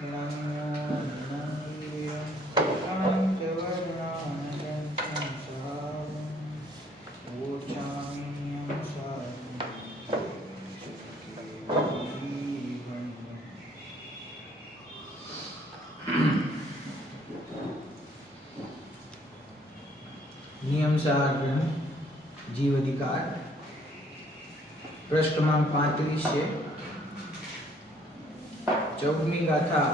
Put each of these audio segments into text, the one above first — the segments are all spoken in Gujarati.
नियम सार जीव अधिकार पृष्ठ क्रमांक 35 છે 14મી ગાથા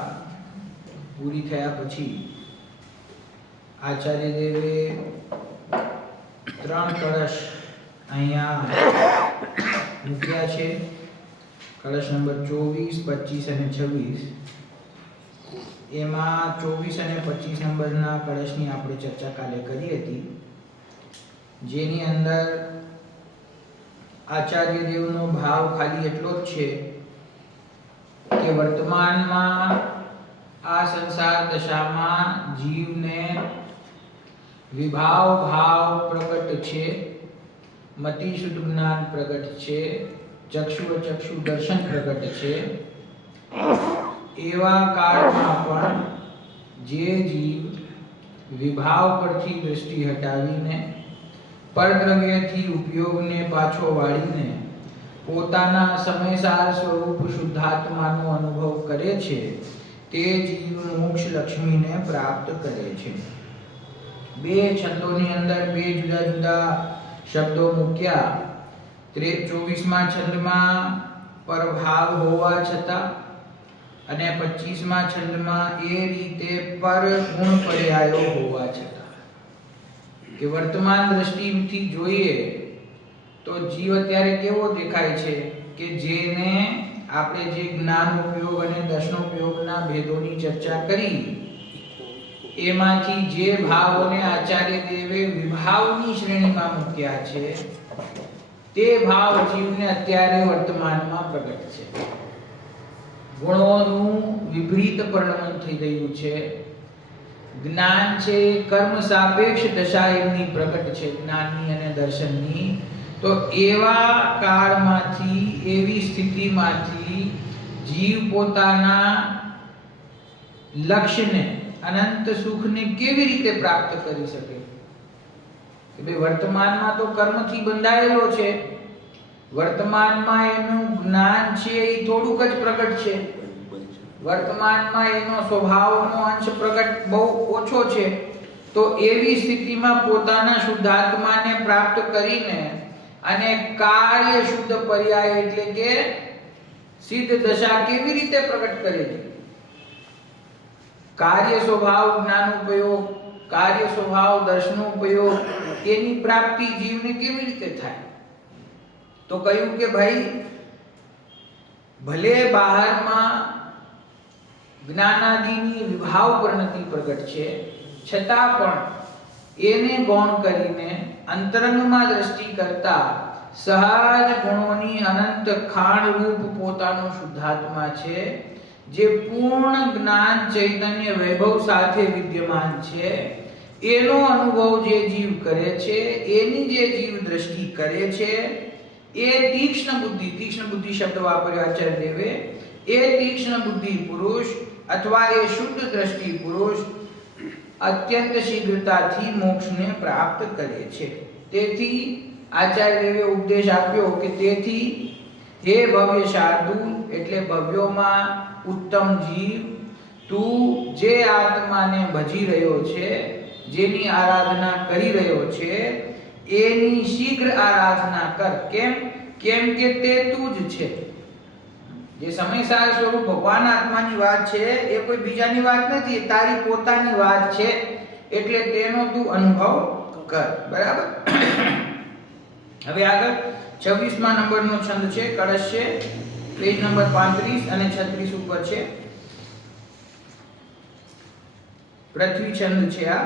પૂરી થયા પછી આચાર્ય દેવે 3 કળશ અહીંયા મૂક્યા છે. કળશ નંબર 24, 25 અને 26. એમાં 24 અને 25 નંબરના કળશની આપણે ચર્ચા કાલે કરી હતી, જેની અંદર આચાર્ય દેવનો ભાવ ખાલી એટલો જ છે કે વર્તમાનમાં આ સંસાર દશામાં જીવને વિભાવ ભાવ પ્રગટ છે, મતિ શુદ્ધ જ્ઞાન પ્રગટ છે, ચક્ષુ દર્શન પ્રગટ છે. એવા કાળમાં પણ જે જીવ વિભાવ પરથી દૃષ્ટિ હટાવીને પરદ્રવ્યથી ઉપયોગને પાછો વાળીને પોતાના સમયસાર સ્વરૂપ શુદ્ધાત્માનો અનુભવ કરે છે, તે જીવ મોક્ષ લક્ષ્મીને પ્રાપ્ત કરે છે. 2 છંદોની અંદર 2 જુદા જુદા શબ્દો મૂક્યા. 24મા છંદમાં પરભાવ હોવા છતાં અને 25મા છંદમાં એ રીતે પર ગુણ પર્યાયો હોવા છતાં કે વર્તમાન દ્રષ્ટિથી જોઈએ તો જીવ અત્યારે કેવો દેખાય છે કે જેને આપણે જે જ્ઞાન ઉપયોગ અને દર્શનોપયોગના ભેદોની ચર્ચા કરી એમાંથી જે ભાવોને આચાર્ય દેવે વિભાવની શ્રેણીમાં મૂક્યા છે તે ભાવ જીવને અત્યારે વર્તમાનમાં પ્રગટ છે. ગુણોનું વિપરીત પરિણમન થઈ રહ્યું છે. જ્ઞાન છે કર્મ સાપેક્ષ દશા એમની પ્રગટ છે, જ્ઞાનની અને દર્શનની. તો એવા કાળમાંથી એવી સ્થિતિમાંથી જીવ પોતાના લક્ષ્યને અનંત સુખને કેવી રીતે પ્રાપ્ત કરી શકે કે ભાઈ વર્તમાનમાં તો કર્મથી બંધાયેલો છે, વર્તમાનમાં એનું જ્ઞાન છે એ થોડુંક જ પ્રગટ છે, વર્તમાનમાં એનો સ્વભાવનો અંશ પ્રગટ બહુ ઓછો છે. તો એવી સ્થિતિમાં પોતાના શુદ્ધાત્માને પ્રાપ્ત કરીને અને કાર્ય શુદ્ધ પર્યાય એટલે કે સિદ્ધ દશા કેવી રીતે પ્રગટ કરે છે? કાર્ય સ્વભાવ જ્ઞાનોપયોગ, કાર્ય સ્વભાવ દર્શનોપયોગ, એની પ્રાપ્તિ જીવને કેવી રીતે થાય? તો કહ્યું કે ભાઈ ભલે બહારમાં જ્ઞાનાદિની વિભાવ પરિણતિ પ્રગટ છે, છતાં પણ એને ગૌણ કરીને અંતરંગમાં દ્રષ્ટિ કરતા સહજ ગુણોની અનંત ખાણ રૂપ પોતાનો શુદ્ધાત્મા છે, જે પૂર્ણ જ્ઞાન ચૈતન્ય વૈભવ સાથે વિદ્યમાન છે. એનો અનુભવ જે જીવ કરે છે, એની જે જીવ દ્રષ્ટિ કરે છે, એ તીક્ષ્ણ બુદ્ધિ શબ્દ વાપર્યો આચાર્ય દેવે. એ તીક્ષ્ણ બુદ્ધિ પુરુષ અથવા એ શુદ્ધ દ્રષ્ટિ પુરુષ અત્યંત શીઘ્રતાથી મોક્ષને પ્રાપ્ત કરે છે. તેથી આચાર્ય દેવે ઉપદેશ આપ્યો કે તેથી હે ભવ્ય શાર્દૂલ એટલે ભવ્યોમાં ઉત્તમ જીવ, તું જે આત્માને ભજી રહ્યો છે, જેની આરાધના કરી રહ્યો છે, એની શીઘ્ર આરાધના કર. કેમ કે તે તું જ છે. જે સમયસાર સ્વરૂપ ભગવાન આત્માની વાત છે એ કોઈ બીજાની વાત નથી, એ તારી પોતાની વાત છે. એટલે તેનો તું અનુભવ કર. બરાબર. હવે આગળ 26મા નંબરનો છંદ છે, કળશ છે, પેજ નંબર 35 અને 36 ઉપર છે. પૃથ્વી છંદ છે આ.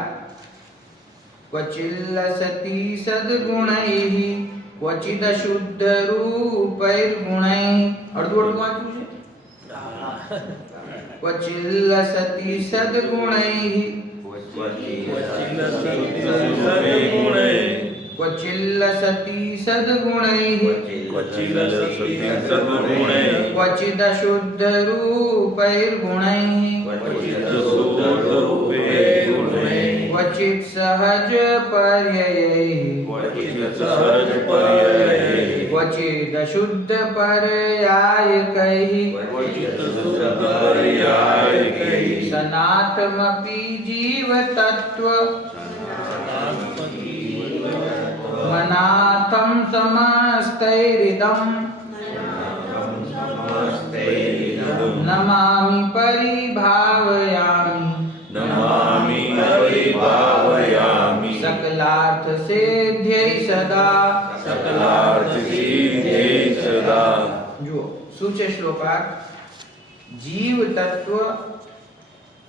ક્વચિલ્લ સતી સદગુણૈઃ ક્વચિદ શુદ્ધ રૂપૈર ગુણૈઃ. અડધું વાંચ્યું છે. ક્વચિલ્લ સતી સદગુણૈઃ क्वचिल्लसति सद्गुणैः क्वचिदशुद्धरूपैर्गुणैः क्वचित् सहजपर्ययैः क्वचिदशुद्धपर्यायकैः सनातमपि जीवतत्त्व मनाथं समस्तैरिदं नमामि परिभावयामि सकलार्थ सिद्ध्यै सदा जो सूचे श्लोकार्थ जीव तत्व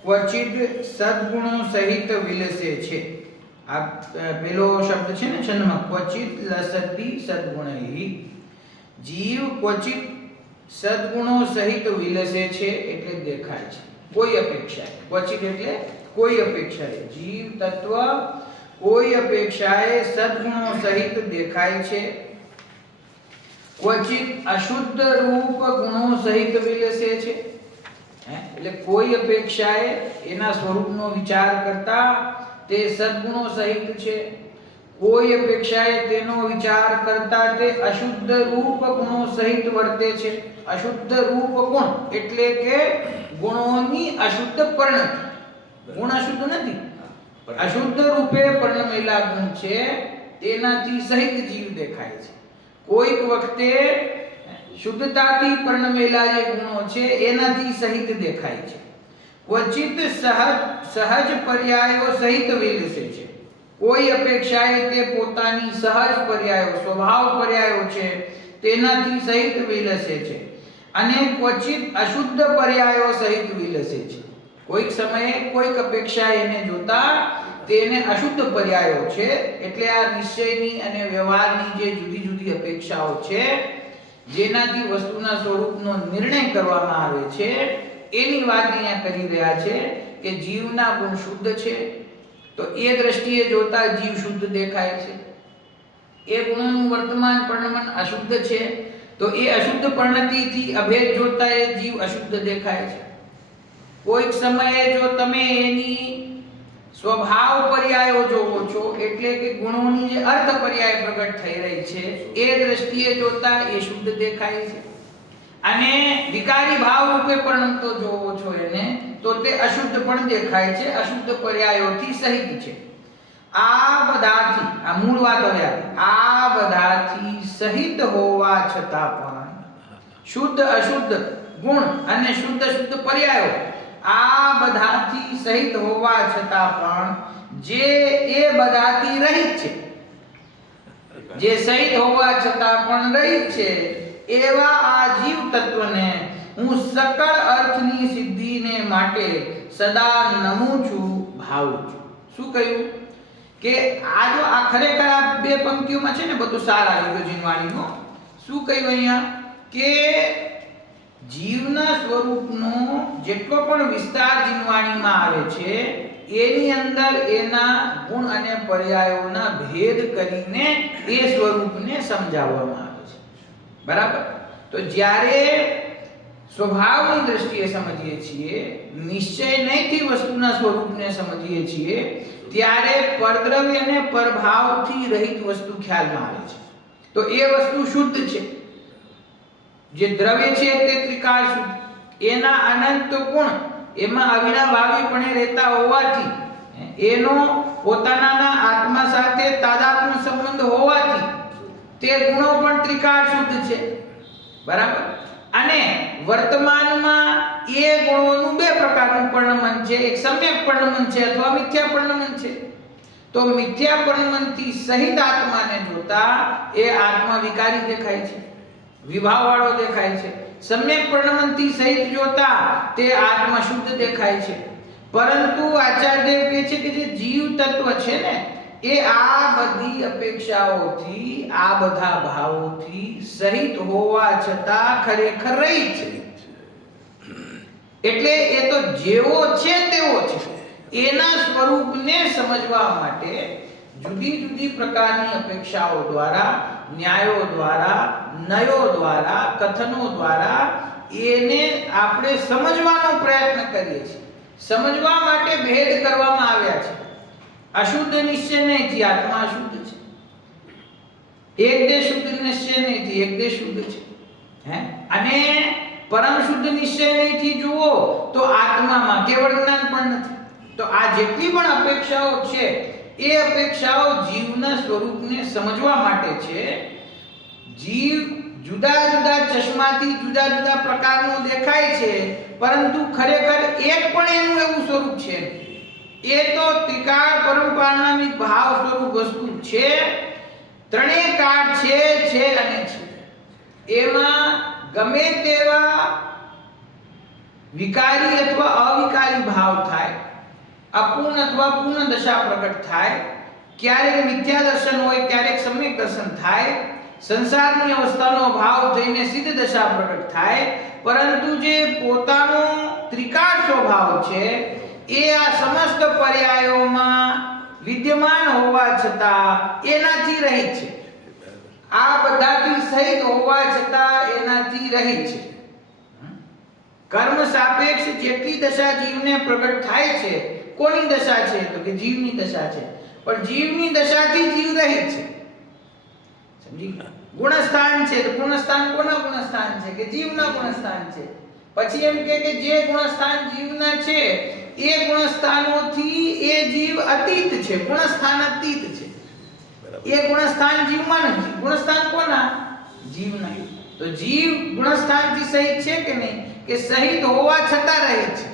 क्वचित सद्गुणों सहित विलसे छे। आ पेलो शब्द छे ने छंदમાં क्वचित लसति सद्गुणैः जीव क्वचित सद्गुणों सहित विलसे छे એટલે દેખાય છે કોઈ અપેક્ષાએ ક્વચિત એટલે કોઈ અપેક્ષાએ જીવ તત્વ કોઈ અપેક્ષાએ સદ્ગુણો સહિત દેખાય છે ક્વચિત અશુદ્ધ રૂપ ગુણો સહિત વિલસે છે એટલે કોઈ અપેક્ષાએ એના સ્વરૂપનો વિચાર કરતા તે સદ્ગુણો સહિત છે કોઈ અપેક્ષાએ તેનો વિચાર કરતા તે અશુદ્ધ રૂપ ગુણો સહિત વર્તે છે અશુદ્ધ રૂપ ગુણ એટલે કે ગુણોની અશુદ્ધ પરિણતિ ગુણ અશુદ્ધ નથી અશુદ્ધ રૂપે પરિણમેલા ગુણ છે તેનાથી સહિત જીવ દેખાય છે કોઈક વખતે શુદ્ધતાથી પરિણમેલા જે ગુણો છે એનાથી સહિત દેખાય છે क्वचित सहज पर्यायो सहित विलसे छे कोई अपेक्षाए ते पोतानी सहज पर्यायो स्वभाव पर्यायो छे तेनाथी सहित विलसे छे अने क्वचित अशुद्ध पर्यायो सहित विलसे छे कोईक समये कोईक अपेक्षाए एने जोता तेने अशुद्ध पर्यायो छे एटले आ निश्चयनी अने व्यवहारनी जे जुदी जुदी अपेक्षाओ छे जेनाथी वस्तुना स्वरूपनो निर्णय करवामां आवे छे एनी वात अहींया करी रह्या छे के जीवना गुण शुद्ध छे तो ए दृष्टिए जोता जीव शुद्ध देखाय छे ए गुणोनुं वर्तमान परिणमन अशुद्ध छे तो ए अशुद्ध परिणतिथी अभेद जोता ए जीव अशुद्ध देखाय छे कोईक समये जो तमे एनी स्वभाव पर्यायो जोवो छो एटले के गुणोनी जे अर्थ पर्याय प्रगट थई रही छे ए दृष्टिए जोता ए शुद्ध देखाय छे અને વિકારી ભાવ રૂપે પરિણમતો જોવો છો એને તો તે અશુદ્ધ પણ દેખાય છે અશુદ્ધ પર્યાયોથી સહિત છે આ બધાથી આ મૂળ વાત હવે આવી આ બધાથી સહિત હોવા છતાં પણ શુદ્ધ અશુદ્ધ ગુણ અને શુદ્ધ અશુદ્ધ પર્યાયો આ બધાથી સહિત હોવા છતાં પણ જે એ બધાથી રહિત છે જે સહિત હોવા છતાં પણ રહિત છે एवा आ जीव तत्वने हूँ सकल अर्थनी सिद्धिने माटे सदा नमूं छुं भावुं छुं शुं कह्युं के आ जो आ खरेखर आ बे पंक्तिओमां छे ने बधुं सार आवी गयुं जीववाणीनो शुं कह्युं अहींया के जीवना स्वरूपनो जेटलो पण विस्तार जीववाणीमां आवे छे एनी अंदर एना गुण अने पर्यायोना भेद करीने ए स्वरूपने समजाववामां आवे छे बराबर तो ज्यारे स्वभावनी दृष्टिए समझीए छीए निश्चय नहींथी वस्तुना स्वरूपने समझीए छीए त्यारे परद्रव्य अने परभावथी रहित वस्तु ख्यालमां आवे छे तो ए वस्तु शुद्ध छे जे द्रव्य छे ते त्रिकाल शुद्ध एना अनंत गुण एमां अविनाभावीपणे રહેતા હોવાથી એનો પોતાનાના આત્મા સાથે તાદાત્મ્ય સંબંધ હોવાથી તે ગુણો પણ ત્રિકાળ શુદ્ધ છે બરાબર અને વર્તમાનમાં એ ગુણોનું બે પ્રકારનું પરિણમન છે એક સમ્યક પરિણમન છે અથવા મિથ્યા પરિણમન છે તો મિથ્યા પરિણમનથી સહિત આત્માને જોતા એ આત્મા વિકારી દેખાય છે વિભાવવાળો દેખાય છે સમ્યક પરિણમનથી સહિત જોતા તે આત્મા શુદ્ધ દેખાય છે પરંતુ આચાર્ય કહે છે કે જે જીવ તત્વ છે ને એ આ બધી અપેક્ષાઓથી આ બધા ભાવોથી સહિત હોવા છતાં ખરેખર રહી છે એટલે એ તો જેવો છે તેવો છે એના સ્વરૂપને સમજવા માટે જુદી જુદી પ્રકારની અપેક્ષાઓ દ્વારા, ન્યાયો દ્વારા, નયો દ્વારા, કથનો દ્વારા એને આપણે સમજવાનો પ્રયત્ન કરીએ છીએ. સમજવા માટે ભેદ કરવામાં આવ્યા છે. અશુદ્ધ નિશ્ચય નહીંથી આત્મા અશુદ્ધ છે. એક દેહ શુદ્ધ નિશ્ચય નહીંથી એક દેહ શુદ્ધ છે. અને પરમ શુદ્ધ નિશ્ચય નહીંથી જુઓ તો આત્મામાં કેવળ જ્ઞાન પણ નથી. તો આ જેટલી પણ અપેક્ષાઓ છે એ અપેક્ષાઓ જીવના સ્વરૂપને સમજવા માટે છે. જીવ જુદા જુદા ચશ્માથી જુદા જુદા પ્રકારનો દેખાય છે, પરંતુ ખરેખર એક પણ એનું એવું સ્વરૂપ છે. એ તો ત્રિકાળ પરંપરાનામિક ભાવ સ્વરૂપ વસ્તુ છે. ત્રણેય કાળ છે અને છે. એમાં ગમે તેવા વિકારી અથવા અવિકારી ભાવ થાય, અપૂર્ણ અથવા પૂર્ણ દશા પ્રગટ થાય, ક્યારેક મિથ્યા દર્શન હોય, ક્યારેક સમ્યક દર્શન થાય, સંસારની અવસ્થાનો ભાવ થઈને સિદ્ધ દશા પ્રગટ થાય, પરંતુ જે પોતાનો ત્રિકાળ સ્વભાવ છે એ આ સમસ્ત પર્યાયોમાં વિદ્યમાન હોવા છતાં એનાથી રહિત છે. આ બધાથી સહિત હોવા છતાં એનાથી રહિત છે. કર્મ સાપેક્ષ જેટલી દશા જીવને પ્રગટ થાય છે, કોની દશા છે તો કે જીવની દશા છે. પણ જીવની દશાથી જીવ રહિત છે. સમજી? ગુણસ્થાન છે તો ગુણસ્થાન કોના ગુણસ્થાન છે? કે જીવના ગુણસ્થાન છે. પછી એમ કે જે ગુણસ્થાન જીવના છે એ ગુણસ્થાનોથી એ જીવ અતીત છે. ગુણસ્થાન અતીત છે. એ ગુણસ્થાન જીવમાં નથી. ગુણસ્થાન કોના? જીવના. તો જીવ ગુણસ્થાનથી સહિત છે કે નહીં? કે સહિત હોવા છતાં રહિત છે.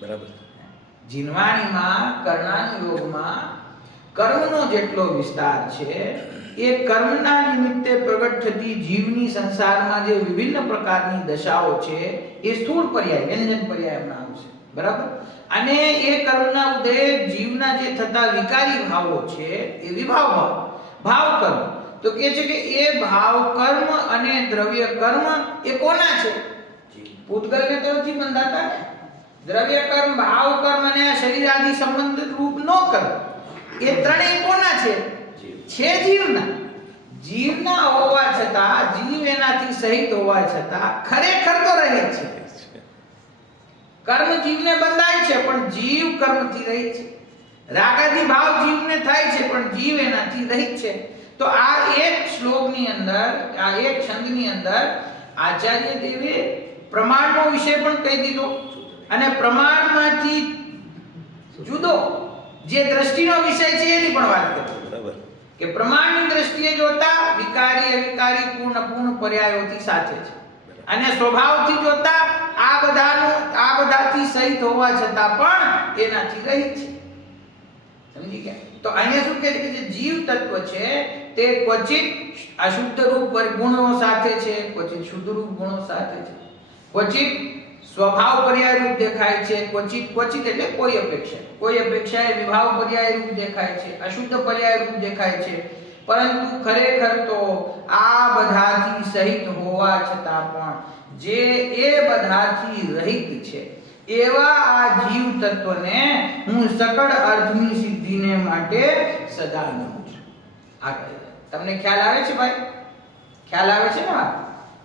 બરાબર. જીનવાણીમાં કર્ણાનુયોગમાં કર્મનો જેટલો વિસ્તાર છે એ કર્મના નિમિત્તે પ્રગટ થતી જીવની સંસારમાં જે વિભિન્ન પ્રકારની દશાઓ છે એ સ્થૂળ પર્યાય, વ્યંજન પર્યાયમાં આવશે. બરાબર. અને એ કર્મના ઉદય જીવના જે થતા વિકારી ભાવો છે એ વિભાવ ભાવ કર્મ. તો કહે છે કે એ ભાવ કર્મ અને દ્રવ્ય કર્મ એ કોના છે? પૂતગલને તો નથી બંધાતા ને. દ્રવ્ય કર્મ, ભાવ કર્મ અને શરીર આદિ સંબંધિત રૂપ નો કર્મ એ ત્રણેય કોના છે? છે જીવના. જીવના હોવા છતાં, જીવ એનાથી સહિત હોવા છતાં ખરેખર તો રહિત છે. કર્મ જીવને બંધાય છે પણ જીવ કર્મથી રહિત છે. રાગાદી ભાવ જીવને થાય છે પણ જીવ એનાથી રહિત છે. તો આ એક શ્લોકની અંદર, આ એક છંદની અંદર આચાર્ય દેવે પ્રમાણનો વિષય પણ કહી દીધો અને પ્રમાણમાંથી જુદો જે દ્રષ્ટિનો વિષય છે એની પણ વાત કરી. બરાબર. કે પ્રમાણની દ્રષ્ટિએ જોતા વિકારી અવિકારી પૂર્ણ પૂર્ણ પર્યાયોથી સાથે છે અને સ્વભાવથી જોતા આ બધાથી સહિત હોવા છતાં પણ એનાથી રહિત છે. સમજી ગયા? તો અહીંયા શું કહે છે કે જે જીવ તત્વ છે તે ક્વચિત અશુદ્ધ રૂપ ગુણો સાથે છે, ક્વચિત શુદ્ધ રૂપ ગુણો સાથે છે, ક્વચિત સ્વભાવ પર્યાય રૂપ દેખાય છે, ક્વચિત એટલે કોઈ અપેક્ષાએ વિભાવ પર્યાય રૂપ દેખાય છે, અશુદ્ધ પર્યાય રૂપ દેખાય છે. પરંતુ ખરેખર તો આ બધાથી સહિત હોવા છતાં પણ જે એ બધાથી રહિત છે એવા આ જીવ તત્વને હું સકળ અર્થની સિદ્ધિને માટે સદા નમું છું. તમને ખ્યાલ આવે છે ભાઈ? ખ્યાલ આવે છે ને?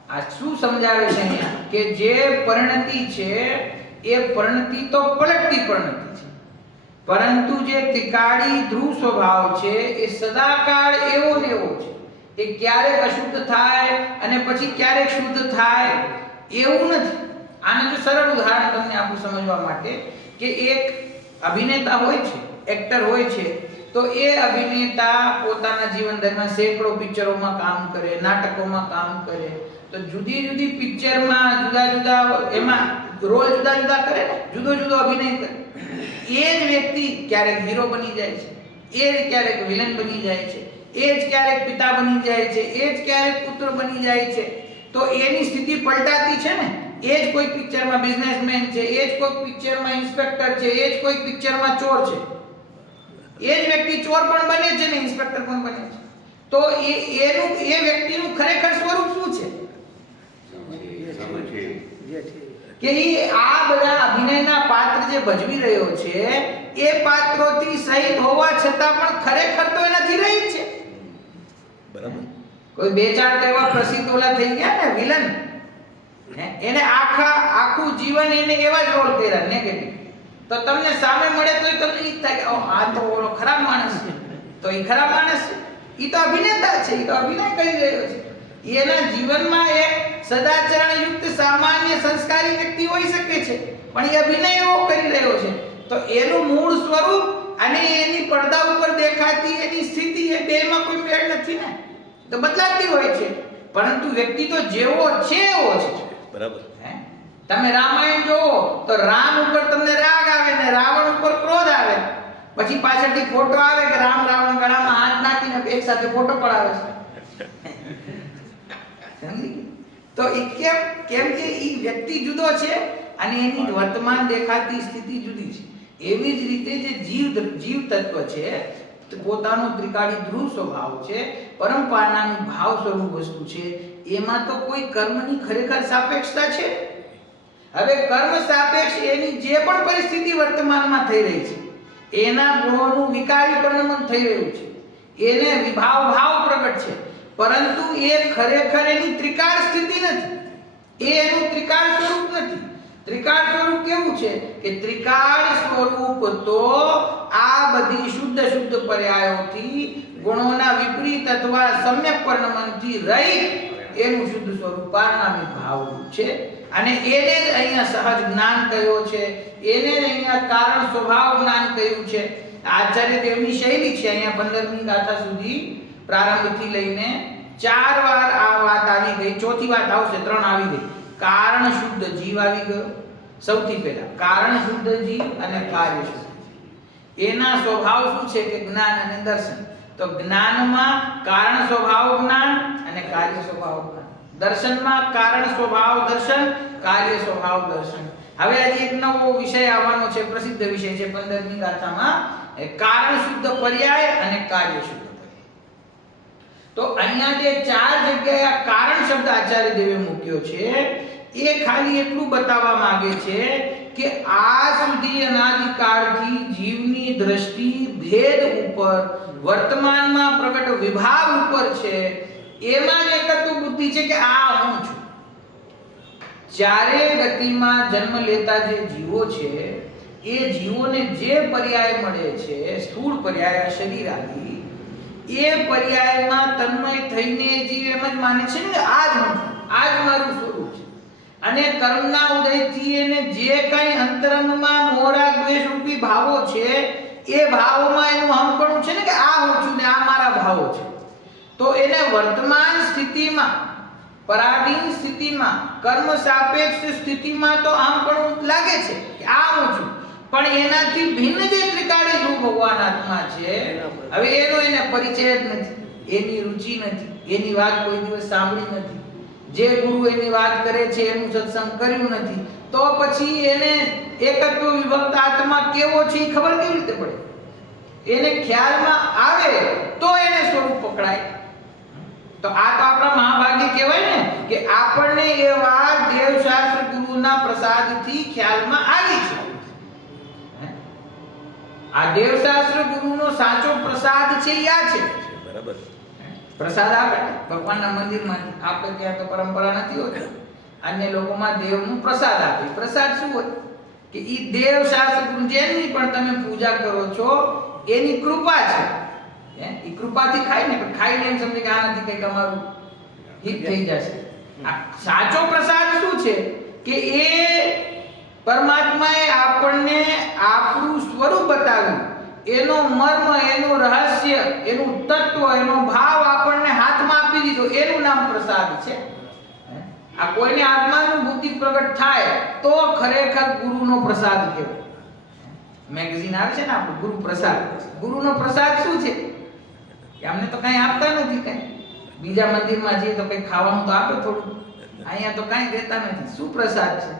આ શું સમજાવે છે અહીંયા? કે જે પરિણતિ છે એ પરિણતિ તો પલટતી પરિણતિ છે, પરંતુ જે ત્રિકાળી ધ્રુવ સ્વભાવ છે એ સદાકાળ એવો ને એવો છે. એ ક્યારેક અશુદ્ધ થાય અને પછી ક્યારેક શુદ્ધ થાય એવું નથી. આને જો સરળ ઉદાહરણ તમને આપું સમજવા માટે, કે એક અભિનેતા હોય છે, એક્ટર હોય છે, તો એ અભિનેતા પોતાના જીવન દરમિયાન સેંકડો પિક્ચરોમાં કામ કરે, નાટકોમાં કામ કરે. તો જુદી જુદી પિક્ચરમાં જુદા જુદા એમાં રોલ જુદા જુદા કરે ને, જુદો જુદો અભિનય કરે. એ જ વ્યક્તિ ક્યારેક હીરો બની જાય છે, એ જ ક્યારેક વિલન બની જાય છે, એ જ ક્યારેક પિતા બની જાય છે, એ જ ક્યારેક પુત્ર બની જાય છે. તો એની સ્થિતિ પલટાતી છે ને. એ જ કોઈ પિક્ચરમાં બિઝનેસમેન છે, એ જ કોઈ પિક્ચરમાં ઇન્સ્પેક્ટર છે, એ જ કોઈ પિક્ચરમાં ચોર છે. એ જ વ્યક્તિ ચોર પણ બને છે ને ઇન્સ્પેક્ટર પણ બને છે. તો એ વ્યક્તિનું ખરેખર સ્વરૂપ શું છે? કે આ બધા અભિનયના પાત્ર જે ભજવી રહ્યો છે એ પાત્રોથી સહિત હોવા છતાં પણ ખરેખર તો એ નથી રહી જ છે. બરાબર. કોઈ બે ચાર તો એવા પ્રસિદ્ધ ઓલા થઈ ગયા ને વિલન, એને આખું જીવન એને એવા જ રોલ કર્યા નેગેટિવ, તો તમને સામે મળે તો તમને ઈ થાય કે આ તો ઓલો ખરાબ માણસ છે, તો એ ખરાબ માણસ છે, ઈ તો અભિનેતા છે, ઈ તો અભિનય કરી રહ્યો છે. એના જીવનમાં એક સદાચરણ યુક્ત સામાન્ય સંસ્કારી વ્યક્તિ હોઈ શકે છે, પણ એ અભિનય એવો કરી રહ્યો છે, તો એનું મૂળ સ્વરૂપ અને એની પડદા ઉપર દેખાતી એની સ્થિતિ એ બેમાં કોઈ મેળ નથી ને, તો બદલાતી હોય છે, પરંતુ વ્યક્તિ તો જેવો છે એવો છે. બરાબર. તમે રામાયણ જોવો તો રામ ઉપર તમને રાગ આવે ને રાવણ ઉપર ક્રોધ આવે, પછી પાછળથી ફોટો આવે કે રામ રાવણ ગળામાં હાથ નાખીને એક સાથે ફોટો પડાવે છે. તો એ કેમ કે ઈ વ્યક્તિ જુદો છે અને એની વર્તમાન દેખાતી સ્થિતિ જુદી છે. એવી જ રીતે જે જીવ તત્વ છે, પોતાનો ત્રિકાળી ધ્રુવ સ્વભાવ છે, પરંપરાની ભાવ સ્વરૂપ વસ્તુ છે, એમાં તો કોઈ કર્મની ખરેખર સાપેક્ષતા છે. હવે કર્મ સાપેક્ષ એની જે પણ પરિસ્થિતિ વર્તમાનમાં થઈ રહી છે, એના ગુણોનું વિકારી પરિણમન થઈ રહ્યું છે, એને વિભાવ ભાવ પ્રગટ છે, પરંતુ એ ખરેખર એની ત્રિકાળ સ્થિતિ નથી, એ એનું ત્રિકાળ સ્વરૂપ નથી. ત્રિકાળ સ્વરૂપ કેવું છે કે ત્રિકાળ સ્વરૂપ તો આ બધી શુદ્ધ પર્યાયોથી ગુણોના વિપરીત અથવા સમ્યક પરિણમનથી રહિત એનું શુદ્ધ સ્વરૂપ પારણામિક ભાવરૂપ છે, અને એને જ અહીંયા સહજ જ્ઞાન કહ્યો છે, એને જ અહીંયા કારણ સ્વભાવ જ્ઞાન કહ્યું છે. આચાર્ય દેવની શૈલી છે. અહીંયા 15મી ગાથા સુધી પ્રારંભથી લઈને 4 વાર આ વાત આવી ગઈ, ચોથી વાત આવશે, 3 આવી ગઈ. કારણ શુદ્ધ જીવ આવી ગયો સૌથી પહેલા, કારણ શુદ્ધ જીવ અને કાર્ય શુદ્ધ જીવ. એના સ્વભાવ શું છે કે જ્ઞાન અને દર્શન. તો જ્ઞાનમાં કારણ સ્વભાવ જ્ઞાન અને કાર્ય સ્વભાવ જ્ઞાન, દર્શનમાં કારણ સ્વભાવ દર્શન, કાર્ય સ્વભાવ દર્શન. હવે આજે એક નવો વિષય આવવાનો છે, પ્રસિદ્ધ વિષય છે 15મી ગાથામાં, કારણ શુદ્ધ પર્યાય અને કાર્ય શુદ્ધ પર્યાય. તો અહીંયા જે 4 જગ્યાએ આ કારણ શબ્દ આચાર્ય દેવે મૂક્યો છે, એ ખાલી એટલું બતાવવા માંગે છે કે આ સુધી અનાદિકાળથી જીવની દ્રષ્ટિ ભેદ ઉપર, વર્તમાનમાં પ્રગટ વિભાગ ઉપર છે, એમાં જ એકત્વ બુદ્ધિ છે કે આ હું છું. ચારે ગતિમાં જન્મ લેતા જે જીવો છે, એ જીવોને જે પર્યાય મળે છે, સ્થૂળ પર્યાય શરીર આદિ, એ પર્યાયમાં તન્મય થઈને જીવ એમ જ માને છે ને આ જ હું છું, આ જ મારું સ્વરૂપ છે. અને કર્મના ઉદયથી એને જે કંઈ અંતરંગમાં મોરા દ્વેષ રૂપી ભાવો છે, એ ભાવોમાં એનું હમપણું છે ને કે આ હું છું ને આ મારા ભાવો છે. તો એને વર્તમાન સ્થિતિમાં, પરાધીન સ્થિતિમાં, કર્મ સાપેક્ષ સ્થિતિમાં તો હમપણું લાગે છે કે આ હું છું, પણ એનાથી ભિન્ન જે ત્રિકાળી રૂપ ભગવાન આત્મા છે, હવે એનો એને પરિચય જ નથી, એની રુચિ નથી, એની વાત કોઈ દિવસ સાંભળી નથી, જે ગુરુ એની વાત કરે છે એનું સત્સંગ કર્યું નથી, તો પછી એને એકત્વ વિભક્ત આત્મા કેવો છે એ ખબર કેવી રીતે પડે? એને ખ્યાલમાં આવે તો એને સ્વરૂપ પકડાય. તો આ તો આપણા મહાભાગ્ય કહેવાય ને કે આપણને એવા દેવશાસ્ત્ર ગુરુના પ્રસાદથી ખ્યાલમાં આવી છે. આ દેવશાસ્ત્ર ગુરુનો સાચો પ્રસાદ છે એ આ છે. બરાબર. પ્રસાદ આપે ભગવાનના મંદિરમાં, આપણે ત્યાં તો પરંપરા નથી હોતી, અન્ય લોકોમાં દેવનું પ્રસાદ આપે. પ્રસાદ શું હોય કે ઈ દેવશાસ્ત્ર ગુરુ જેની પણ તમે પૂજા કરો છો એની કૃપા છે. ઈ કૃપાથી ખાય ને, પણ ખાઈને એમ સમજે કે આનાથી કંઈક અમારું હિત થઈ જશે. આ સાચો પ્રસાદ શું છે કે એ પરમાત્માએ આપણને આપણું સ્વરૂપ બતાવ્યું, એનો મર્મ, એનું રહસ્ય, એનું તત્વ, એનો ભાવ આપણને હાથમાં આપી દીધો, એનું નામ પ્રસાદ છે. આ કોઈને આત્માનુભૂતિ પ્રગટ થાય તો ખરેખર ગુરુનો પ્રસાદ કહેવાય. મેગેઝિન આવે છે ને આપણું ગુરુ પ્રસાદ. ગુરુનો પ્રસાદ શું છે કે અમને તો કંઈ આપતા નથી, કંઈ બીજા મંદિરમાં જઈએ તો કંઈ ખાવાનું તો આપે થોડું, અહીંયા તો કંઈ દેતા નથી. શું પ્રસાદ છે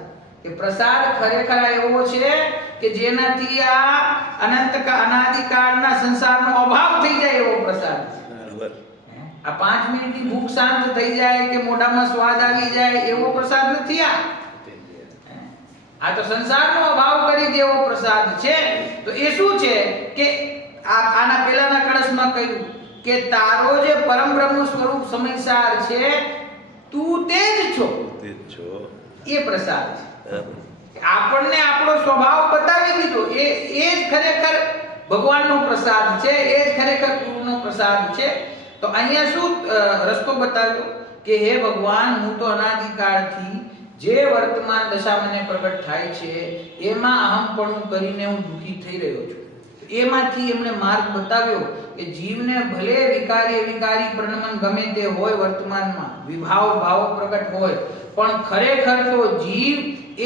કે પ્રસાદ ખરેખર એવો છે કે જેનાથી આ અનાદિકાળના સંસારનો અભાવ થઈ જાય એવો પ્રસાદ છે. આ 5 મિનિટની ભૂખ શાંત થઈ જાય કે મોઢામાં સ્વાદ આવી જાય એવો પ્રસાદ નથી. આ તો સંસારનો અભાવ કરી દેવો પ્રસાદ છે. તો એ શું છે કે આના પહેલાના કળશમાં કહ્યું કે તારો જે પરમ બ્રહ્મ સ્વરૂપ સમયસાર છે તું તે જ છો, તે જ છો. એ પ્રસાદ છે. બરાબર. આપણને આપણો સ્વભાવ બતાવી દીધો, એ જ ખરેખર ભગવાનનો પ્રસાદ છે, એ જ ખરેખર ગુરુનો પ્રસાદ છે. તો અહીંયા શું રસ્તો બતાવ્યો કે હે ભગવાન, હું તો અનાદિકાળથી જે વર્તમાન દશા મને પ્રગટ થાય છે એમાં અહમપણું કરીને હું દુઃખી થઈ રહ્યો છું. એમાંથી એમણે માર્ગ બતાવ્યો કે જીવને ભલે વિકારી પ્રણમન ગમે તે હોય, વર્તમાનમાં વિભાવ ભાવો પ્રગટ હોય, પણ ખરેખર તો જીવ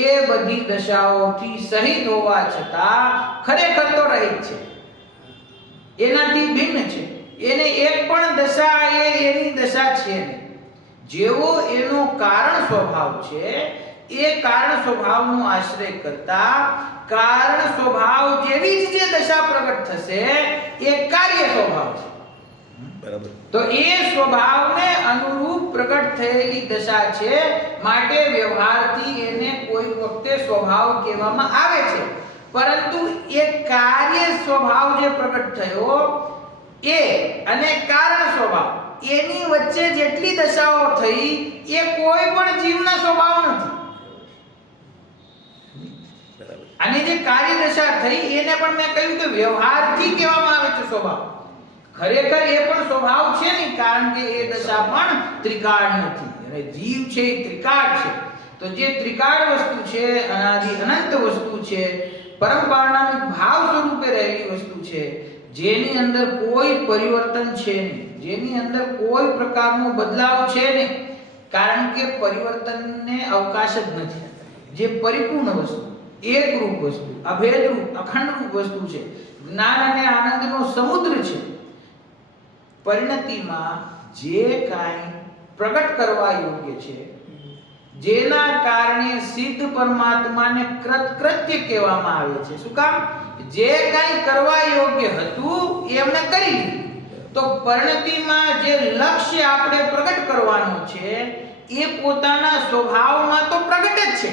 એ બધી દશાઓથી સહિત હોવા છતાં ખરેખર તો રહિત છે, એનાથી ભિન્ન છે. એને એક પણ દશા એની દશા છે નહીં. જેવો એનો કારણ સ્વભાવ છે, એ કારણ સ્વભાવનો આશ્રય કરતા કારણ સ્વભાવ જેવી જ જે દશા પ્રગટ થશે એ કાર્ય સ્વભાવ છે. બરાબર. તો એ સ્વભાવને અનુરૂપ પ્રગટ થયેલી દશા છે, માટે વ્યવહારથી એને કોઈ વખતે સ્વભાવ કહેવામાં આવે છે. પરંતુ એ કાર્ય સ્વભાવ જે પ્રગટ થયો એ અને કારણ સ્વભાવ એની વચ્ચે જેટલી દશાઓ થઈ એ કોઈ પણ જીવના સ્વભાવ નથી. બરાબર. અને જે કાર્ય દશા થઈ એને પણ મેં કહ્યું કે વ્યવહારથી કહેવામાં આવે છે સ્વભાવ. ખરેખર એ પણ સ્વભાવ છે નહીં, કારણ કે એ દશા પણ ત્રિકાળ નથી અને જીવ છે એ ત્રિકાળ છે. તો જે ત્રિકાળ વસ્તુ છે, અનાદિ અનંત વસ્તુ છે, પરમ પારણામિક ભાવ સ્વરૂપે રહેલી વસ્તુ છે, જેની અંદર કોઈ પરિવર્તન છે નહીં, જેની અંદર કોઈ પ્રકારનો બદલાવ છે નહીં, કારણ કે પરિવર્તનને અવકાશ જ નથી. જે પરિપૂર્ણ વસ્તુ, એકરૂપ વસ્તુ, અભેદરૂપ અખંડરૂપ વસ્તુ છે, જ્ઞાન અને આનંદનો સમુદ્ર છે, પરિણતિમાં જે કાંઈ પ્રગટ કરવા યોગ્ય છે, જેના કારણે સિદ્ધ પરમાત્માને કૃત્ય કહેવામાં આવે છે. શું કામ? જે કાંઈ કરવા યોગ્ય હતું એ એમણે કરી લીધું. તો પરિણતિમાં જે લક્ષ્ય આપણે પ્રગટ કરવાનું છે એ પોતાના સ્વભાવમાં તો પ્રગટ જ છે.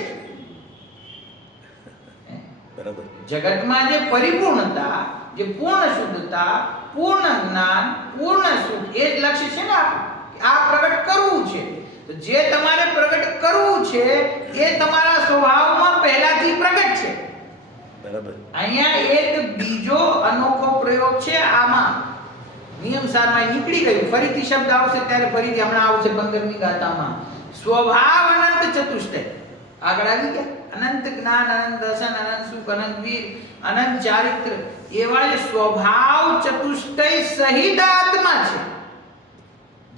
બરાબર. જગતમાં જે પરિપૂર્ણતા, જે પૂર્ણ શુદ્ધતા, પૂર્ણ જ્ઞાન, પૂર્ણ સુખ, એ જ લક્ષ્ય છે ને આ પ્રગટ કરવું છે. તો જે તમારે પ્રગટ કરવું છે એ તમારા સ્વભાવમાં પહેલાથી પ્રગટ છે. બરાબર. અહીંયા એક બીજો અનોખો પ્રયોગ છે. આમાં નિયમ સારમાં નીકળી ગયું, ફરીથી શબ્દ આવશે ત્યારે ફરીથી હમણાં આવશે 15મી ગાથામાં. સ્વભાવ અનંત ચતુષ્ટય આગળ આવી ગયા. અનંત જ્ઞાન, અનંત દર્શન, અનંત સુખ, અનંત વીર, અનંત ચારિત્ર, એવા જે સ્વભાવ ચતુષ્ટય સહિત આત્મા છે.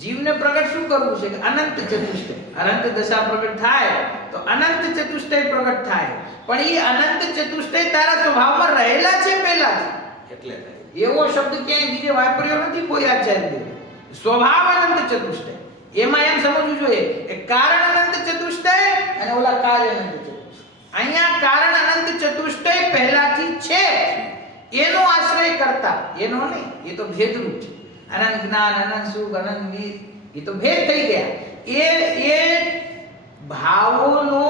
જીવને પ્રગટ શું કરવું છે? અનંત ચતુષ્ટય. અનંત દશા પ્રગટ થાય તો અનંત ચતુષ્ટય પ્રગટ થાય, પણ એ અનંત ચતુષ્ટય તારા સ્વભાવમાં રહેલા છે પહેલાથી. એટલે એવો શબ્દ ક્યાંય બીજે વાપર્યો નથી કોઈ આચાર્ય. સ્વભાવ અનંત ચતુષ્ટય, એમાં એમ સમજવું જોઈએ કે કારણ અનંત ચતુષ્ટય અને ઓલા કાર્ય અનંત ચતુષ્ટય. અહીંયા કારણ અનંત ચતુષ્ટય પહેલાથી છે, એનો આશ્રય કરતા, એનો નહીં, એ તો ભેદરૂપ છે. અનંત જ્ઞાન, અનંત સુખ, અનંત વીર, એ તો ભેદ થઈ ગયા. એ ભાવોનો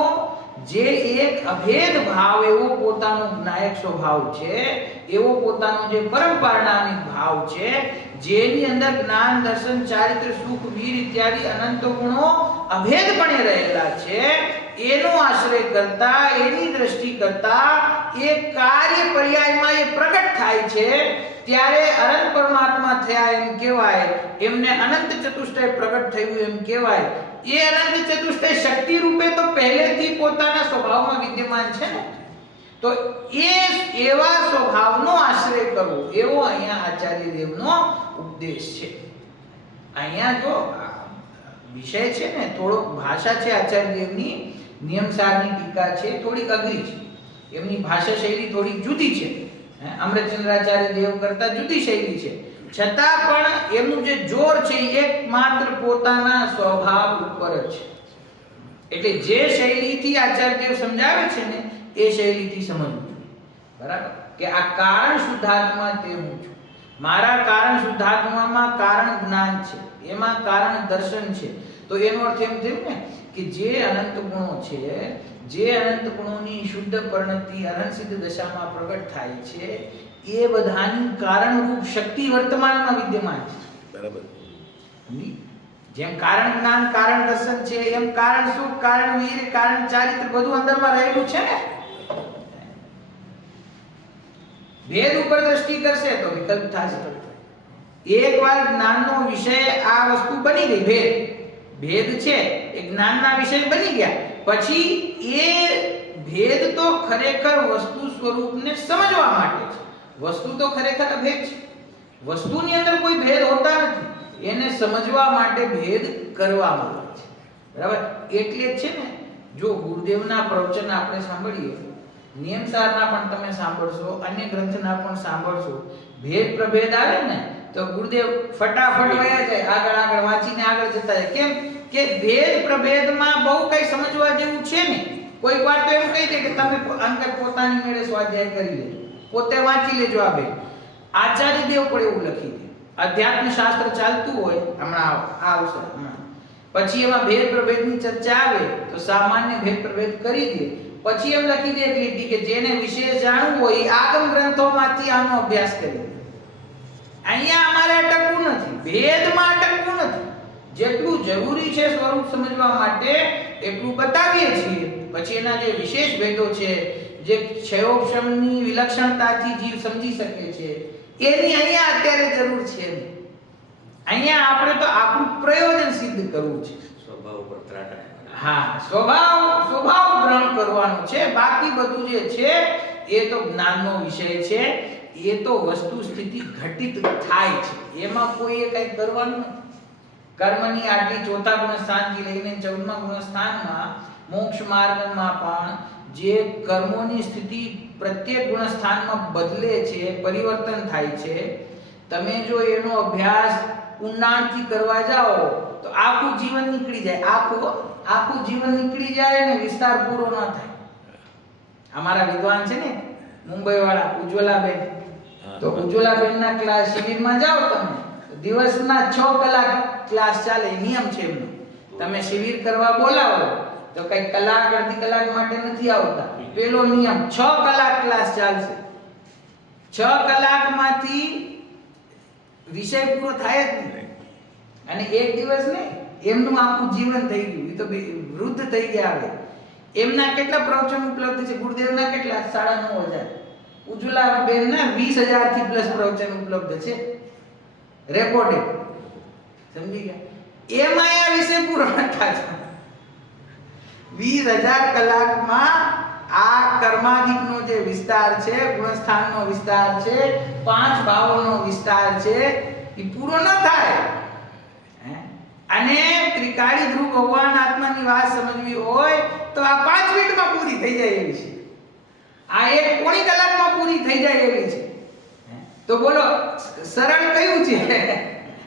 જે એક અભેદ ભાવ, એવો પોતાનો જ્ઞાયક સ્વભાવ છે, એવો પોતાનો જે પરમ પારણામિક ભાવ છે, જેની અંદર જ્ઞાન, દર્શન, ચારિત્ર, સુખ, વીર ઇત્યાદિ અનંત ગુણો અભેદપણે રહેલા છે, એનો આશ્રય કરતા, એની દ્રષ્ટિ કરતા એ કાર્ય પર્યાયમાં એ પ્રગટ થાય છે, ત્યારે અનંત પરમાત્મા થયા એમ કહેવાય. એમને અનંત ચતુષ્ટય પ્રગટ થયું એમ કહેવાય. એ અનંત ચતુષ્ટય શક્તિ રૂપે તો પહેલેથી પોતાના સ્વભાવમાં વિદ્યમાન છે ને. તો એ એવા સ્વભાવનો આશ્રય કરવો, એવો અહીંયા આચાર્ય દેવનો ઉપદેશ છે. અહીંયા જો વિષય છે ને, થોડો ભાષા છે આચાર્ય દેવની, નિયમસારની ટીકા છે, થોડીક અઘરી છે. એમની ભાષા શૈલી થોડીક જુદી છે, અમૃતચંદ્રાચાર્ય દેવ કરતા જુદી શૈલી છે. છતાં પણ એમનું જે જોર છે એકમાત્ર પોતાના સ્વભાવ ઉપર જ છે. એટલે જે શૈલીથી આચાર્ય દેવ સમજાવે છે ને એ શૈલીથી સમજવું. બરાબર? કે આ કારણ શુદ્ધાત્મા તે હું છું. મારા કારણ શુદ્ધાત્મામાં કારણ જ્ઞાન છે, એમાં કારણ દર્શન છે. તો એનો અર્થ એમ થયો ને કે જે અનંત ગુણો છે, જે અનંત ગુણોની શુદ્ધ પરિણતિ અનંત સિદ્ધ દશામાં પ્રગટ થાય છે, એ બધાની કારણરૂપ શક્તિ વર્તમાનમાં વિદ્યમાન છે. બરાબર. જેમ કારણ જ્ઞાન, કારણ દર્શન છે, એમ કારણ સુખ, કારણ વીર, કારણ ચારિત્ર બધું અંદરમાં રહેલું છે ને. ભેદ ઉપર દ્રષ્ટિ કરશે તો વિકલ્પ થશે. એકવાર જ્ઞાનનો વિષય આ વસ્તુ બની ગઈ, ભેદ છે એ જ્ઞાનના વિષય બની ગયા, પછી એ ભેદ તો ખરેખર વસ્તુ સ્વરૂપને સમજવા માટે છે. વસ્તુ તો ખરેખર અભેદ છે, વસ્તુની અંદર કોઈ ભેદ હોતા નથી, એને સમજવા માટે ભેદ કરવામાં આવે છે. બરાબર. એટલે જ છે ને, જો ગુરુદેવના પ્રવચન આપણે સાંભળીએ, નિયમસારના પણ તમે સાંભળશો, અન્ય ગ્રંથના પણ સાંભળશો, ભેદ પ્રભેદ આવે ને તો ગુરુદેવ ફટાફટ વયા જાય, આગળ વાંચીને આગળ જતા જાય. કેમ કે ભેદ પ્રભેદમાં બહુ કઈ સમજવા જેવું છે ને. કોઈક વાર તો એમ કહી દે કે તમે અંગત પોતાની મેળે સ્વાધ્યાય કરી લેજો, પોતે વાંચી લેજો. આ ભેદ આચાર્ય દેવ પણ એવું લખી દે. અધ્યાત્મ શાસ્ત્ર ચાલતું હોય, હમણાં આવશે, પછી એમાં ભેદ પ્રભેદની ચર્ચા આવે તો સામાન્ય ભેદ પ્રભેદ કરી દે, પછી એમ લખી દે લીટી કે જેને વિશેષ જાણવું હોય એ આગમ ગ્રંથોમાંથી આનો અભ્યાસ કરી. અહીંયા અમારે અટકવું નથી, ભેદમાં અટકવું નથી. જેટલું જરૂરી છે સ્વરૂપ સમજવા માટે એટલું બતાવીએ છીએ. પછી એના જે વિશેષ ભેદો છે, જે ક્ષયોક્ષમની વિલક્ષણતાથી જીવ સમજી શકે છે, એની અહીંયા અત્યારે જરૂર છે. અહીંયા આપણે તો આપણું પ્રયોજન સિદ્ધ કરવું છે. સ્વભાવ ઉપર ત્રાટા. હા, સ્વભાવ ગ્રહણ કરવાનો છે. બાકી બધું જે છે એ તો જ્ઞાનનો વિષય છે, એ તો વસ્તુ સ્થિતિ ઘટિત થાય છે, એમાં કોઈએ કંઈ કરવાનું નથી. કર્મની આટલી ચોથા ગુણ સ્થાનથી લઈને 14મા ગુણ સ્થાનમાં મોક્ષ માર્ગમાં પણ જે કર્મોની સ્થિતિ પ્રત્યેક ગુણ સ્થાનમાં બદલે છે, પરિવર્તન થાય છે, તમે જો એનો અભ્યાસ ઊંડાણથી કરવા જાઓ તો આખું જીવન નીકળી જાય. આખું જીવન નીકળી જાય ને વિસ્તાર પૂરો ન થાય. અમારા વિદ્વાન છે ને મુંબઈ વાળા ઉજ્જવલાબેન, તો ઉજ્જવલાબેનના ક્લાસ શિબિરમાં જાઓ તમે, દિવસના 6 કલાક ક્લાસ ચાલે, નિયમ છે એમનો. તમે શિબિર કરવા બોલાવો તો કઈ કલાક અડધી કલાક માટે નથી આવતા, પેલો નિયમ 6 કલાક ક્લાસ ચાલશે. 6 કલાકમાંથી વિષય પૂરો થાય જ નહીં. અને એક દિવસ નહીં, એમનું આખું જીવન થઈ ગયું, એ તો વૃદ્ધ થઈ ગયા. હવે એમના કેટલા પ્રવચન ઉપલબ્ધ છે? ગુરુદેવના કેટલા? 9,500. ઉજ્જવલાબેનના 20,000 થી પ્લસ પ્રવચન ઉપલબ્ધ છે, રેકોર્ડેડ. સમજી ગયા? એમાં આ વિષય પૂરો ન થાય. 20,000 કલાકમાં આ કર્માધિકનો જે વિસ્તાર છે, ગુણસ્થાનનો વિસ્તાર છે, 5 ભાવોનો વિસ્તાર છે, એ પૂરો ન થાય. અને ત્રિકાળી ધ્રુવ ભગવાન આત્માની વાત સમજવી હોય તો આ 5 મિનિટમાં પૂરી થઈ જાય એવી છે. આ 1 કલાકમાં પૂરી થઈ જાય એવી છે. તો બોલો સરળ કયું છે?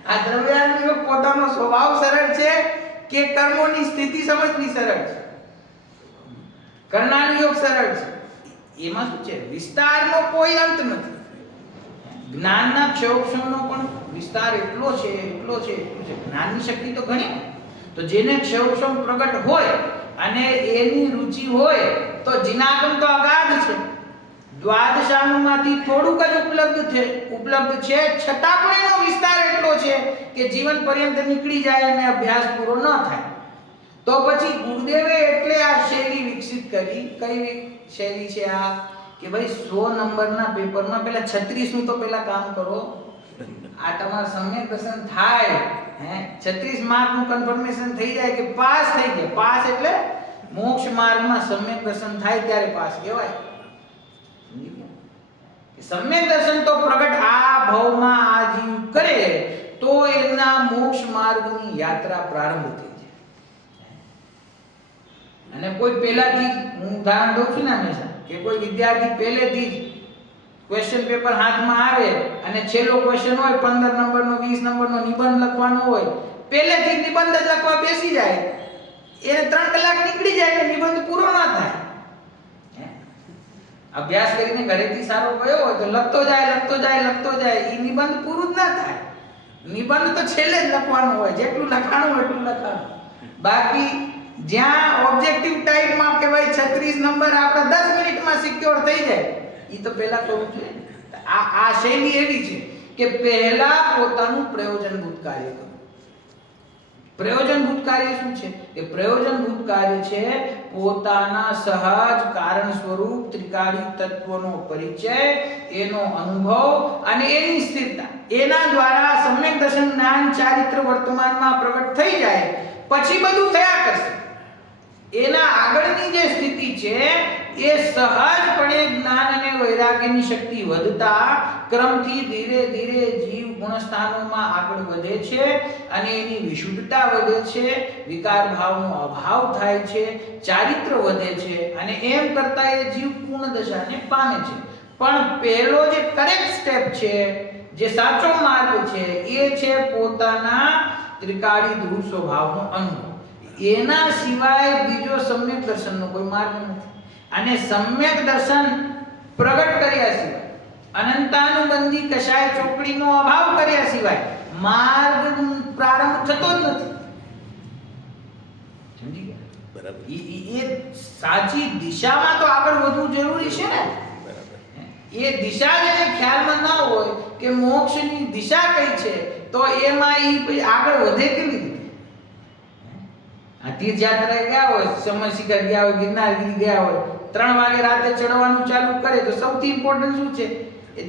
આ દ્રવ્યાત્મ યોગ પોતાનો સ્વભાવ સરળ છે કે કર્મોની સ્થિતિ સમજવી સરળ છે? કર્ણાનું યોગ સરળ છે. એમાં શું છે? વિસ્તારનો કોઈ અંત નથી. જ્ઞાનના ક્ષયોક્ષમનો પણ વિસ્તાર એટલો છે. જ્ઞાનની શક્તિ તો ઘણી. તો જેને ક્ષયોક્ષમ પ્રગટ હોય અને એની રુચિ હોય તો જીનાગમ તો અગાધ છે. દ્વાદશાંગમાંથી થોડુંક જ ઉપલબ્ધ છે, છતાં પણ એનો વિસ્તાર એટલો છે કે જીવન પર્યંત નીકળી જાય અને અભ્યાસ પૂરો ન થાય. તો પછી ગુરુદેવે એટલે આ શૈલી વિકસિત કરી. કઈ શૈલી છે આ? કે ભાઈ 100 નંબરના પેપરમાં પહેલા 36 નું તો પહેલા કામ કરો. આ તમારું સમ્યક દર્શન થાય, 36 માર્કનું કન્ફર્મેશન થઈ જાય કે પાસ થઈ ગયા. પાસ એટલે મોક્ષ માર્ગમાં સમ્યક દર્શન થાય ત્યારે પાસ કહેવાય. સમ્યક દર્શન તો પ્રગટ આ ભવમાં આ જીવ કરે તો એના મોક્ષ માર્ગની યાત્રા પ્રારંભ થઈ જાય. અને કોઈ પહેલાથી, હું ઉદાહરણ દઉં છું ને હંમેશા, કે કોઈ વિદ્યાર્થી પહેલેથી જ ક્વેશ્ચન પેપર હાથમાં આવે અને છેલ્લો ક્વેશ્ચન હોય 15 નંબરનો 20 નંબરનો નિબંધ લખવાનો હોય, પહેલેથી નિબંધ જ લખવા બેસી જાય, એને 3 કલાક નીકળી જાય અને નિબંધ પૂરો ન થાય. અભ્યાસ કરીને ઘરેથી સારો ગયો હોય તો લખતો જાય, એ નિબંધ પૂરું જ ના થાય. નિબંધ તો છેલ્લે જ લખવાનું હોય, જેટલું લખાણું એટલું લખાણું. બાકી જ્યાં ઓબ્જેક્ટિવ ટાઈપમાં કે ભાઈ 36 નંબર આપણે 10 મિનિટમાં સિક્યોર થઈ જાય ઈ તો પહેલા કરવું જોઈએ ને. આ શૈલી એવી છે કે પહેલા પોતાનું પ્રયોજનભૂત કાર્ય કરો. પ્રયોજનભૂત કાર્ય શું છે? કે પ્રયોજનભૂત કાર્ય છે પોતાના સહજ કારણ સ્વરૂપ ત્રિકાળી તત્વનો પરિચય, એનો અનુભવ અને એની સ્થિરતા. એના દ્વારા સમ્યક દર્શન જ્ઞાન ચારિત્ર વર્તમાનમાં પ્રગટ થઈ જાય પછી બધું થયા કરશે. એના આગળની જે સ્થિતિ છે એ સહજપણે જ્ઞાન અને વૈરાગ્યની શક્તિ વધતા ક્રમથી ધીરે ધીરે જીવ ગુણસ્થાનોમાં આગળ વધે છે અને એની વિશુદ્ધતા વધે છે, વિકાર ભાવનો અભાવ થાય છે, ચારિત્ર વધે છે અને એમ કરતા એ જીવ પૂર્ણ દશાને પામે છે. પણ પહેલો જે કરેક્ટ સ્ટેપ છે, જે સાચો માર્ગ છે, એ છે પોતાના ત્રિકાળી ધ્રુવ સ્વભાવનો અનુભવ. એના સિવાય બીજો સમ્યક દર્શનનો કોઈ માર્ગ નથી. અને સમ્યક દર્શન પ્રગટ કર્યા સિવાય, અનંતાનુબંધી કશાય ચોકડીનો અભાવ કર્યા સિવાય માર્ગ પ્રારંભ થતો જ નથી. સમજી ગયા? બરાબર. એ સાચી દિશામાં તો આગળ વધવું જરૂરી છે ને. બરાબર. એ દિશા જેને ખ્યાલમાં ન હોય કે મોક્ષની દિશા કઈ છે તો એમાં ઈ આગળ વધે કેવી રીતે? તીર્થયાત્રાએ ગયા હોય, સમયશિખર ગયા હોય, ગિરનારગીરી ગયા હોય, 3 વાગે રાતે ચડવાનું ચાલુ કરે તો સૌથી ઇમ્પોર્ટન્ટ શું છે?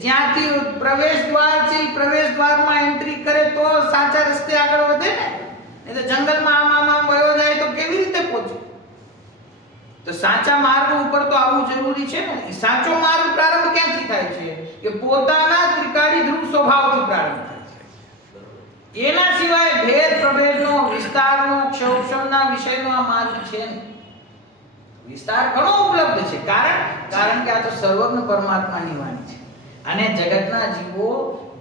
જ્યાંથી પ્રવેશ દ્વાર છે એ પ્રવેશ દ્વારમાં એન્ટ્રી કરે તો સાચા રસ્તે આગળ વધે ને. નહીં તો જંગલમાં આમ વયો જાય તો કેવી રીતે પહોંચે? તો સાચા માર્ગ ઉપર તો આવવું જરૂરી છે ને. એ સાચો માર્ગ પ્રારંભ ક્યાંથી થાય છે? કે પોતાના ત્રિકાળી ધ્રુવ સ્વભાવથી પ્રારંભ થાય છે. એના સિવાય ભેદ પ્રભેદનો, વિસ્તારનો, ક્ષોક્ષમના વિષયનો આ માર્ગ છે ને. વિસ્તાર ઘણો ઉપલબ્ધ છે. કારણ કે આ તો સર્વજ્ઞ પરમાત્માની વાણી છે અને જગતના જીવો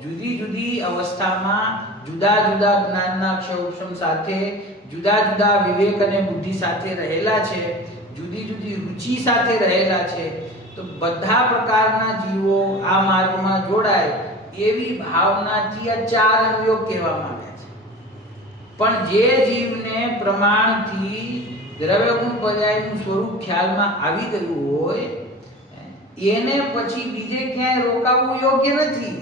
જુદી જુદી અવસ્થામાં જુદા જુદા જ્ઞાનના ક્ષોક્ષમ સાથે, જુદા જુદા વિવેક અને બુદ્ધિ સાથે રહેલા છે, જુદી જુદી રુચિ સાથે રહેલા છે. તો બધા પ્રકારના જીવો આ માર્ગમાં જોડાય એવી ભાવનાથી આ 4 અનુયોગ કહેવામાં આવ્યા છે. પણ જે જીવને પ્રમાણથી દ્રવ્યગુણ પર્યાયનું સ્વરૂપ ખ્યાલમાં આવી ગયું હોય એને પછી બીજે ક્યાંય રોકાવું યોગ્ય નથી.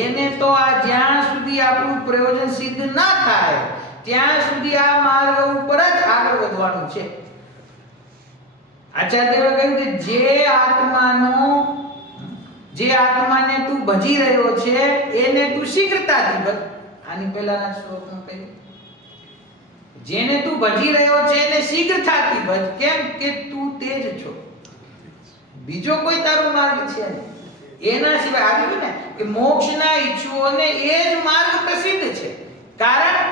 એને તો આ જ્યાં સુધી આપણું પ્રયોજન સિદ્ધ ના થાય ત્યાં સુધી આ માર્ગ ઉપર જ આગળ વધવાનું છે. આચાર્યએ કહ્યું કે જે આત્માને તું ભજી રહ્યો છે એને તું શીઘ્રતાથી ભજ. આની પહેલાના શ્લોકમાં કહ્યું જેને તું ભજી રહ્યો છે એને શીઘ્રતાથી ભજ. કેમ કે તું તે જ છો, બીજો કોઈ તારો માર્ગ છે નહીં. એના સિવાય આવ્યું ને કે મોક્ષના ઈચ્છુઓને એ જ માર્ગ પ્રસિદ્ધ છે. કારણ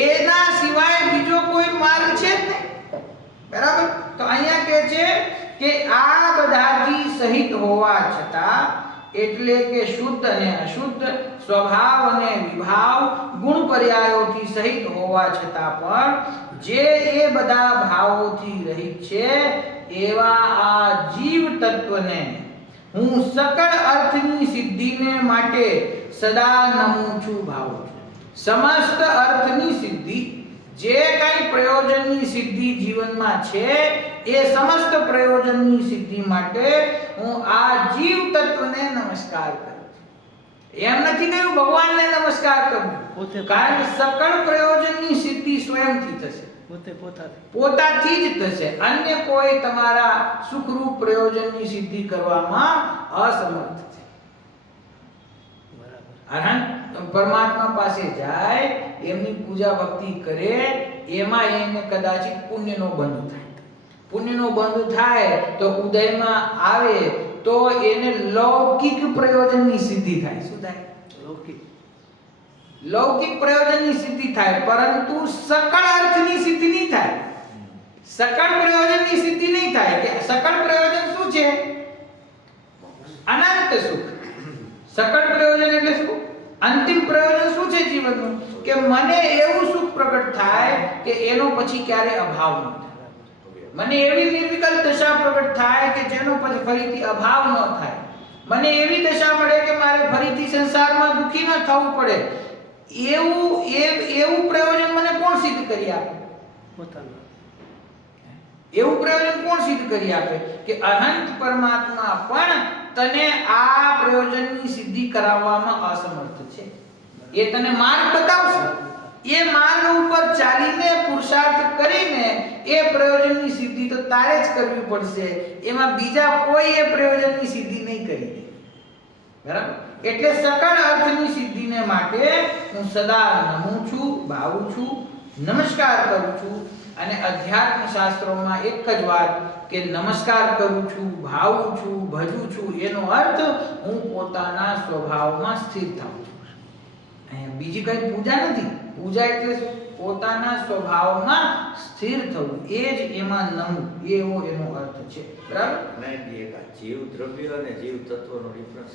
એના સિવાય બીજો કોઈ માર્ગ છે જ નહીં. બરાબર? તો અહીંયા કહે છે કે આ બધાથી સહિત હોવા છતાં, એટલે કે શુદ્ધ અને અશુદ્ધ, સ્વભાવ અને વિભાવ, ગુણ પર્યાયોથી સહિત હોવા છતાં પણ જે એ બધા ભાવોથી રહિત છે એવા આ જીવ તત્વને હું સકળ અર્થની સિદ્ધિને માટે સદા નમું છું, ભાવું છું. સમસ્ત અર્થની સિદ્ધિ, જે કઈ પ્રયોજનની સિદ્ધિ જીવનમાં છે એ સમસ્ત પ્રયોજનની સિદ્ધિ માટે હું આ જીવ તત્વને નમસ્કાર કરું છું. એમ નથી કહ્યું ભગવાનને નમસ્કાર કરું, કારણ કે સકળ પ્રયોજનની સિદ્ધિ સ્વયંથી થશે, પોતાથી જ થશે. અન્ય કોઈ તમારા સુખરૂપ પ્રયોજનની સિદ્ધિ કરવામાં અસમર્થ છે. અનંત પરમાત્મા પાસે જાય, એમની પૂજા ભક્તિ કરે, એમાં એને કદાચિત પુણ્યનો બંધ થાય. પુણ્યનો બંધ થાય તો ઉદયમાં આવે તો એને લૌકિક પ્રયોજનની સિદ્ધિ થાય. શું થાય? લૌકિક પ્રયોજનની સિદ્ધિ થાય, પરંતુ સકળ અર્થની સિદ્ધિ નહીં થાય. સકળ પ્રયોજનની સિદ્ધિ નહીં થાય. કે સકળ પ્રયોજન શું છે? અનંત સુખ. સકળ પ્રયોજન એટલે શું? અંતિમ પ્રયોજન શું છે જીવનનું? કે મને એવું સુખ પ્રગટ થાય કે એનો પછી ક્યારે અભાવ ન થાય. મને એવી નિર્વિકલ્પ દશા પ્રગટ થાય કે જેનો પછી ફરીથી અભાવ ન થાય. મને એવી દશા મળે કે મારે ફરીથી સંસારમાં દુખી ન થવું પડે. એવું પ્રયોજન મને કોણ સિદ્ધ કરી કરી આપે? પોતાનું. એવું પ્રયોજન કોણ સિદ્ધ કરી આપે કે અનંત પરમાત્મા પણ તને આ પ્રયોજનની સિદ્ધિ કરાવવામાં અસમર્થ છે? એ તને માર્ગ બતાવશે. એ માર્ગ ઉપર ચાલીને પુરુષાર્થ કરીને એ પ્રયોજનની સિદ્ધિ તો તારે જ કરવી પડશે. એમાં બીજા કોઈ એ પ્રયોજનની સિદ્ધિ નહીં કરી દે. બરાબર? એટલે સકળ અર્થની સિદ્ધિને માટે હું સદા નમું છું, ભાવું છું, નમસ્કાર કરું છું. અને અધ્યાત્મ શાસ્ત્રોમાં એક જ વાત કે નમસ્કાર કરું છું, ભાવું છું, ભજું છું, એનો અર્થ હું પોતાના સ્વભાવમાં સ્થિર થાઉં છું. અહીંયા બીજી કઈ પૂજા નથી. પૂજા એટલે શું? પોતાના સ્વભાવમાં સ્થિર થવું. એ જ એમાં નમવું, એવો એનો અર્થ છે. બરાબર? જીવ દ્રવ્ય અને જીવ તત્વનો ડિફરન્સ.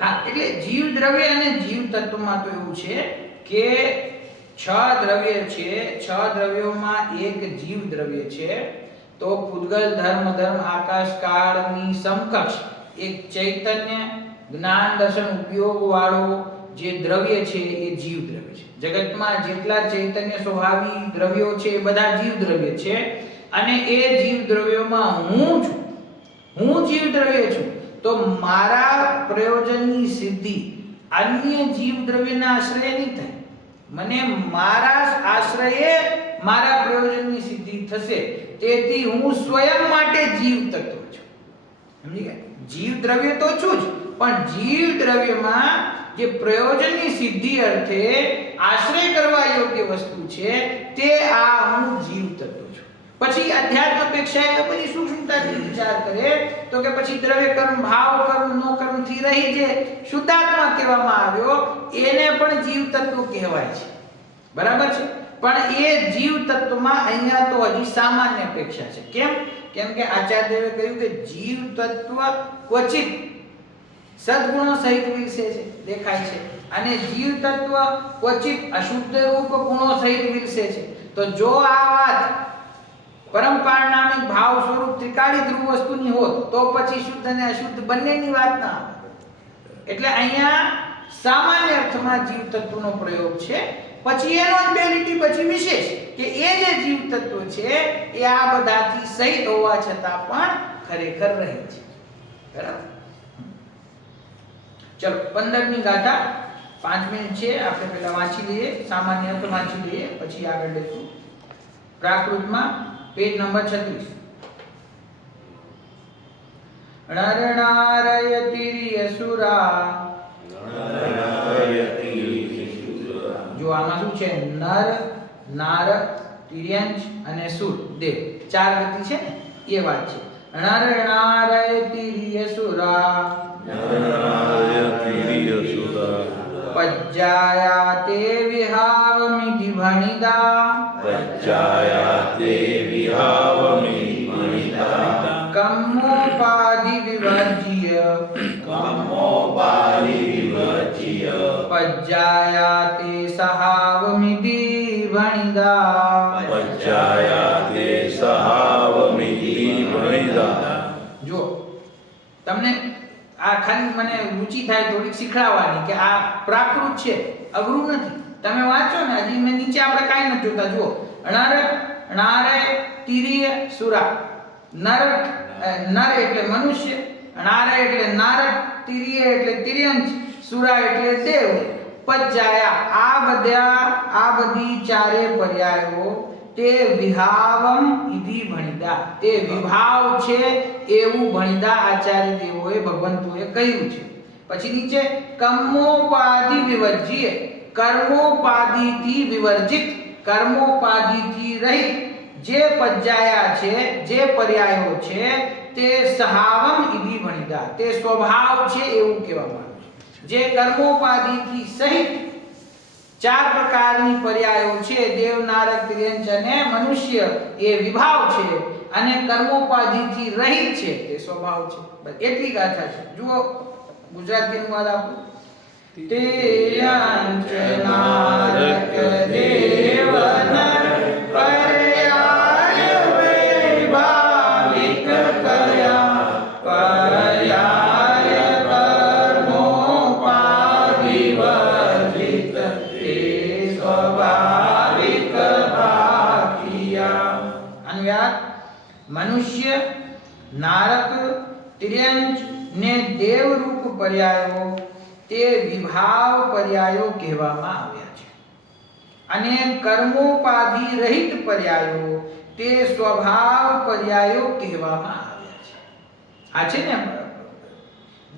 હા, એટલે જીવ દ્રવ્ય અને જીવ તત્વમાં તો એવું છે કે 6 દ્રવ્ય છે. 6 દ્રવ્યોમાં એક જીવ દ્રવ્ય છે. તો પૂતગલ ધર્મ આકાશ કાળની સમકક્ષ એક ચૈતન્ય જ્ઞાન દર્શન ઉપયોગ વાળો જે દ્રવ્ય છે એ જીવ દ્રવ્ય છે. જગતમાં જેટલા ચૈતન્ય સ્વભાવી દ્રવ્યો છે એ બધા જીવ દ્રવ્ય છે. અને એ જીવ દ્રવ્યોમાં હું છું, હું જીવ દ્રવ્ય છું. તો મારા પ્રયોજનની સિદ્ધિ અન્ય જીવ દ્રવ્યના આશ્રય નહીં થાય. મને મારા આશ્રયે મારા પ્રયોજનની સિદ્ધિ થશે. તેથી હું સ્વયં માટે જીવ તત્વ છું. સમજી ગયા? જીવ દ્રવ્ય તો છું જ, પણ જીવ દ્રવ્યમાં જે પ્રયોજનની સિદ્ધિ અર્થે આશ્રય કરવા યોગ્ય વસ્તુ છે તે આ હું જીવ તત્વ છું. પછી અધ્યાત્મ અપેક્ષાએ બધી સૂક્ષ્મતાથી વિચાર કરે તો કે પછી દ્રવ્ય કર્મ, ભાવ કર્મ, નો કર્મથી રહી જે શુદ્ધાત્મા કહેવામાં આવ્યો એને પણ જીવ તત્વ કહેવાય છે. બરાબર છે? પણ એ જીવ તત્વમાં અહીંયા તો હજી સામાન્ય અપેક્ષા છે. કેમ કે આચાર્યદેવે કહ્યું કે જીવ તત્વ ક્વચિત સદગુણો સહિત વિલસે છે, દેખાય છે. અને જીવ તત્વ ક્વચિત અશુદ્ધ રૂપ ગુણો સહિત વિલસે છે. તો જો આ વાત પરંપારણામિક ભાવ સ્વરૂપ ત્રિકાળી ધ્રુવ વસ્તુની હોત તો પછી શુદ્ધ અને અશુદ્ધ બંનેની વાત ના આવે. એટલે અહીંયા સામાન્ય અર્થમાં જીવ તત્વનો પ્રયોગ છે. પછી એનો જ બે લીટી પછી વિશેષ કે એ જે જીવ તત્વ છે એ આ બધાથી સહિત હોવા છતાં પણ ખરેખર રહે છે. બરાબર? ચલો 15મી ગાથા 5 મિનિટ છે, આપણે પહેલા વાંચી લઈએ, સામાન્ય અર્થ વાંચી લઈએ, પછી આગળ લઈશું. પ્રાકૃતમાં પેજ નંબર 36. નરનારયતિર્યસુરા. જો આમાં શું છે? નર, નાર, તિર્યંચ અને સુર દેવ 4 ગતિ છે ને એ વાત છે. નરનારયતિર્યસુરા પજ્જાયાતે વિહાવમિતિ ભણિદા. પજ્જાયાતે વિહાવમિતિ ભણિદા. કમ્મોપાધિ વિવર્જ્ય. કમ્મોપાધિ વિવર્જ્ય. પજ્જાયાતે સહાવમિતિ ભણિદા. પજ્જાયાતે સહાવમિતિ ભણિદા. જો તમને આ ખાલી મને રુચિ થાય થોડીક શીખડાવવાની કે આ પ્રાકૃત છે, અઘરું નથી. તમે વાંચો ને, હજી મેં નીચે આપણે કાંઈ નથી જોતા. જુઓ, નર, નારે, તિર્ય, સુરા. નર એટલે મનુષ્ય, નારે એટલે નારદ, તિર્ય એટલે તિર્યંચ, સુરા એટલે દેવ. પજ્જાયા આ બધી ચારે પર્યાયો તે વિહાવમ ઇતિ ભણિદા, તે વિભાવ છે એવું ભણિદા આચાર્ય દેવોએ ભગવંતોએ કહ્યું છે. પછી નીચે કર્મોપાધિ વિવર્જ્ય, કર્મોપાધિથી વિવર્જિત, કર્મોપાધિથી રહિત જે પજ્જાયા છે, જે પર્યાયો છે તે સહાવમ ઇતિ ભણિદા, તે સ્વભાવ છે એવું કહેવામાં આવે છે. જે કર્મોપાધિથી સહિત 4 પ્રકારની પર્યાયો છે, દેવ, નારદ, તિર્યંચ અને મનુષ્ય, એ વિભાવ છે. અને કર્મોપાધિથી રહિત છે તે સ્વભાવ છે. બસ એટલી ગાથા છે. જુઓ ગુજરાતી અનુવાદ આપો. તિર્યંચ નારદ દેવ નર પર્યાય વૈભાવિક કયા. પર્યાય કર્મોપાધિ વર્જિત તે સ્વાભાવિક ભાવ મનુષ્ય, નારક, તિર્યંચ ને દેવરૂપ પર્યાયો તે વિભાવ પર્યાયો કહેવામાં આવ્યા છે અને કર્મોપાધિ રહિત પર્યાયો તે સ્વભાવ પર્યાયો કહેવામાં આવ્યા છે. આ છે ને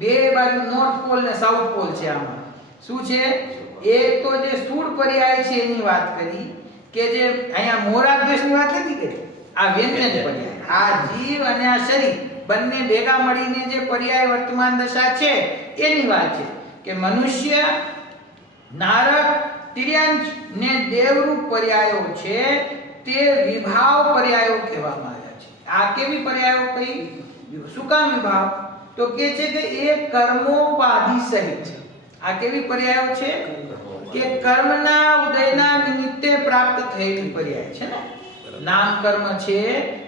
બે બાજુ નોર્થ પોલ ને સાઉથ પોલ છે. આમાં શું છે? એક તો જે સ્થૂળ પર્યાય છે એની વાત કરી કે જે અહીંયા મોરાદ્વેષની વાત નથી કરી. આ વ્યંજન પર્યાય, આ જીવ અને આ શરીર બંને ભેગા મળીને જે પર્યાય વર્તમાન દશા છે એની વાત છે કે મનુષ્ય, નારક, તિર્યંચ ને દેવરૂપ પર્યાયો છે તે વિભાવ પર્યાયો કહેવામાં આવ્યા છે. આ કેવી પર્યાયો કઈ? શું કામ વિભાવ? તો કે છે કે એ કર્મોપાધિ સહિત છે. આ કેવી પર્યાયો છે? કે કર્મના ઉદયના નિમિત્તે પ્રાપ્ત થયેલી પર્યાય છે ને. નામ કર્મ છે,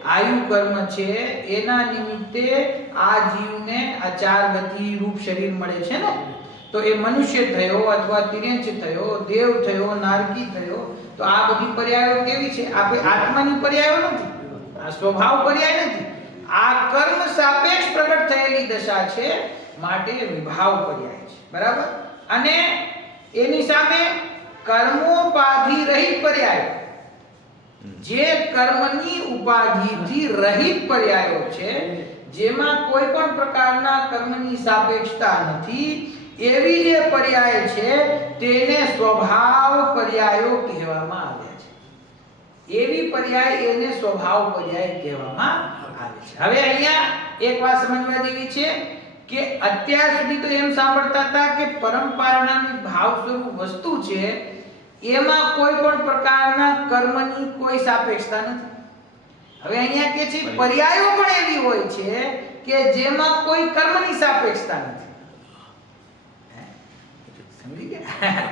આયુ કર્મ છે, એના નિમિત્તે આ જીવને આ ચાર ગતિ રૂપ શરીર મળે છે ને. તો એ મનુષ્ય થયો અથવા તિર્યંચ થયો, દેવ થયો, નારકી થયો. તો આ બધી પર્યાયો કેવી છે? આપણે આત્માની પર્યાયો નથી, આ સ્વભાવ પર્યાય નથી. આ કર્મ સાપેક્ષ પ્રગટ થયેલી દશા છે, માટે વિભાવ પર્યાય છે. બરાબર? અને એની સામે કર્મોપાધિ રહિત પર્યાય, જે કર્મની ઉપાધિથી રહિત પર્યાયો છે, જેમાં કોઈ પણ પ્રકારના કર્મની સાપેક્ષતા નથી, એવી જે પર્યાય છે તેને સ્વભાવ પર્યાયો કહેવામાં આવ્યા છે. એવી પર્યાય એને સ્વભાવ પર્યાય કહેવામાં આવે છે. હવે અહીંયા એક વાત સમજવા જેવી છે કે અત્યાર સુધી તો એમ સાંભળતા હતા કે પરંપરાના ભાવ સ્વરૂપ વસ્તુ છે, એમાં કોઈ પણ પ્રકારના કર્મની કોઈ સાપેક્ષતા નથી. હવે અહીંયા કે છે પર્યાયો પણ એવી હોય છે કે જેમાં કોઈ કર્મની સાપેક્ષતા નથી. સમજી ગયા?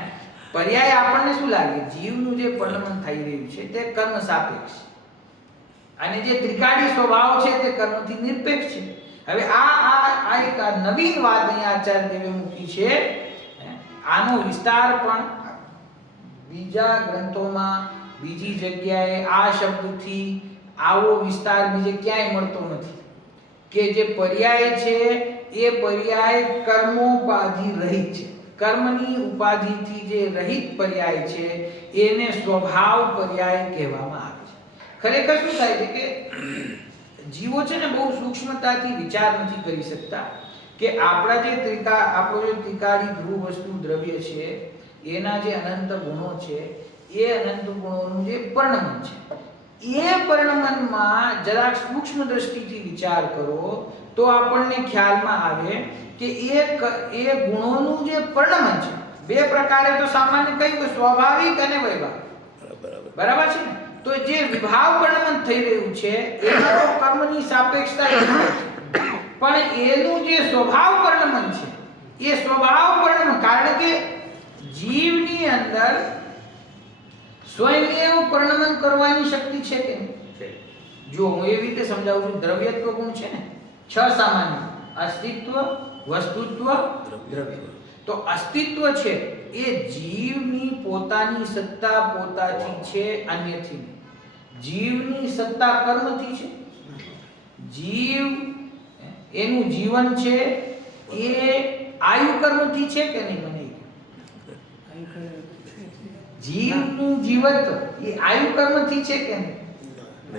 પર્યાય આપણને શું લાગે? જીવનું જે પરિણમન થઈ રહ્યું છે તે કર્મ સાપેક્ષ છે અને જે ત્રિકાળી સ્વભાવ છે તે કર્મથી નિરપેક્ષ છે. હવે આ એક નવીન વાત અહીંયા આચાર્ય દેવે મૂકી છે. આનો વિસ્તાર પણ બીજા ગ્રંથોમાં, બીજી જગ્યાએ આ શબ્દથી આવો વિસ્તાર બીજે ક્યાંય મળતો નથી કે જે પર્યાય છે એ પર્યાય કર્મોપાધિ રહિત છે. કર્મની ઉપાધિથી જે રહિત પર્યાય છે એને સ્વભાવ પર્યાય કહેવામાં આવે છે. ખરેખર શું થાય છે કે જીવો છે ને બહુ સૂક્ષ્મતાથી વિચાર નથી કરી શકતા કે આપણો જે ત્રિકાળી ધ્રુવ વસ્તુ દ્રવ્ય છે એના જે અનંત ગુણો છે એ અનંત ગુણોનું જે પરિણમન છે એ પરિણમનમાં જરાક સૂક્ષ્મ દ્રષ્ટિથી વિચાર કરો તો આપણને ખ્યાલમાં આવે કે એ ગુણોનું જે પરિણમન છે બે પ્રકારે તો સામાન્ય કહ્યું કે સ્વાભાવિક અને વૈભાવિક. બરાબર છે ને? તો જે વિભાવ પરિણમન થઈ રહ્યું છે એમાં તો કર્મની સાપેક્ષતા છે, પણ એનું જે સ્વભાવ પરિણમન છે એ સ્વભાવ પરિણમન, કારણ કે જીવની અંદર સ્વયં પરિણમન કરવાની શક્તિ છે કે નહીં? જો હું એવી રીતે સમજાવું છું, દ્રવ્યત્વ ગુણ છે ને 6 સામાન્ય: અસ્તિત્વ, વસ્તુત્વ, દ્રવ્ય. તો અસ્તિત્વ છે એ જીવની પોતાની સત્તા પોતાથી છે, અન્યથી નહીં. જીવની સત્તા કર્મથી છે. જીવ એનું જીવન છે એ આયુ કર્મથી છે કે નહીં? મને જીવનું જીવત્વ એ આયુ કર્મથી છે કે નહીં?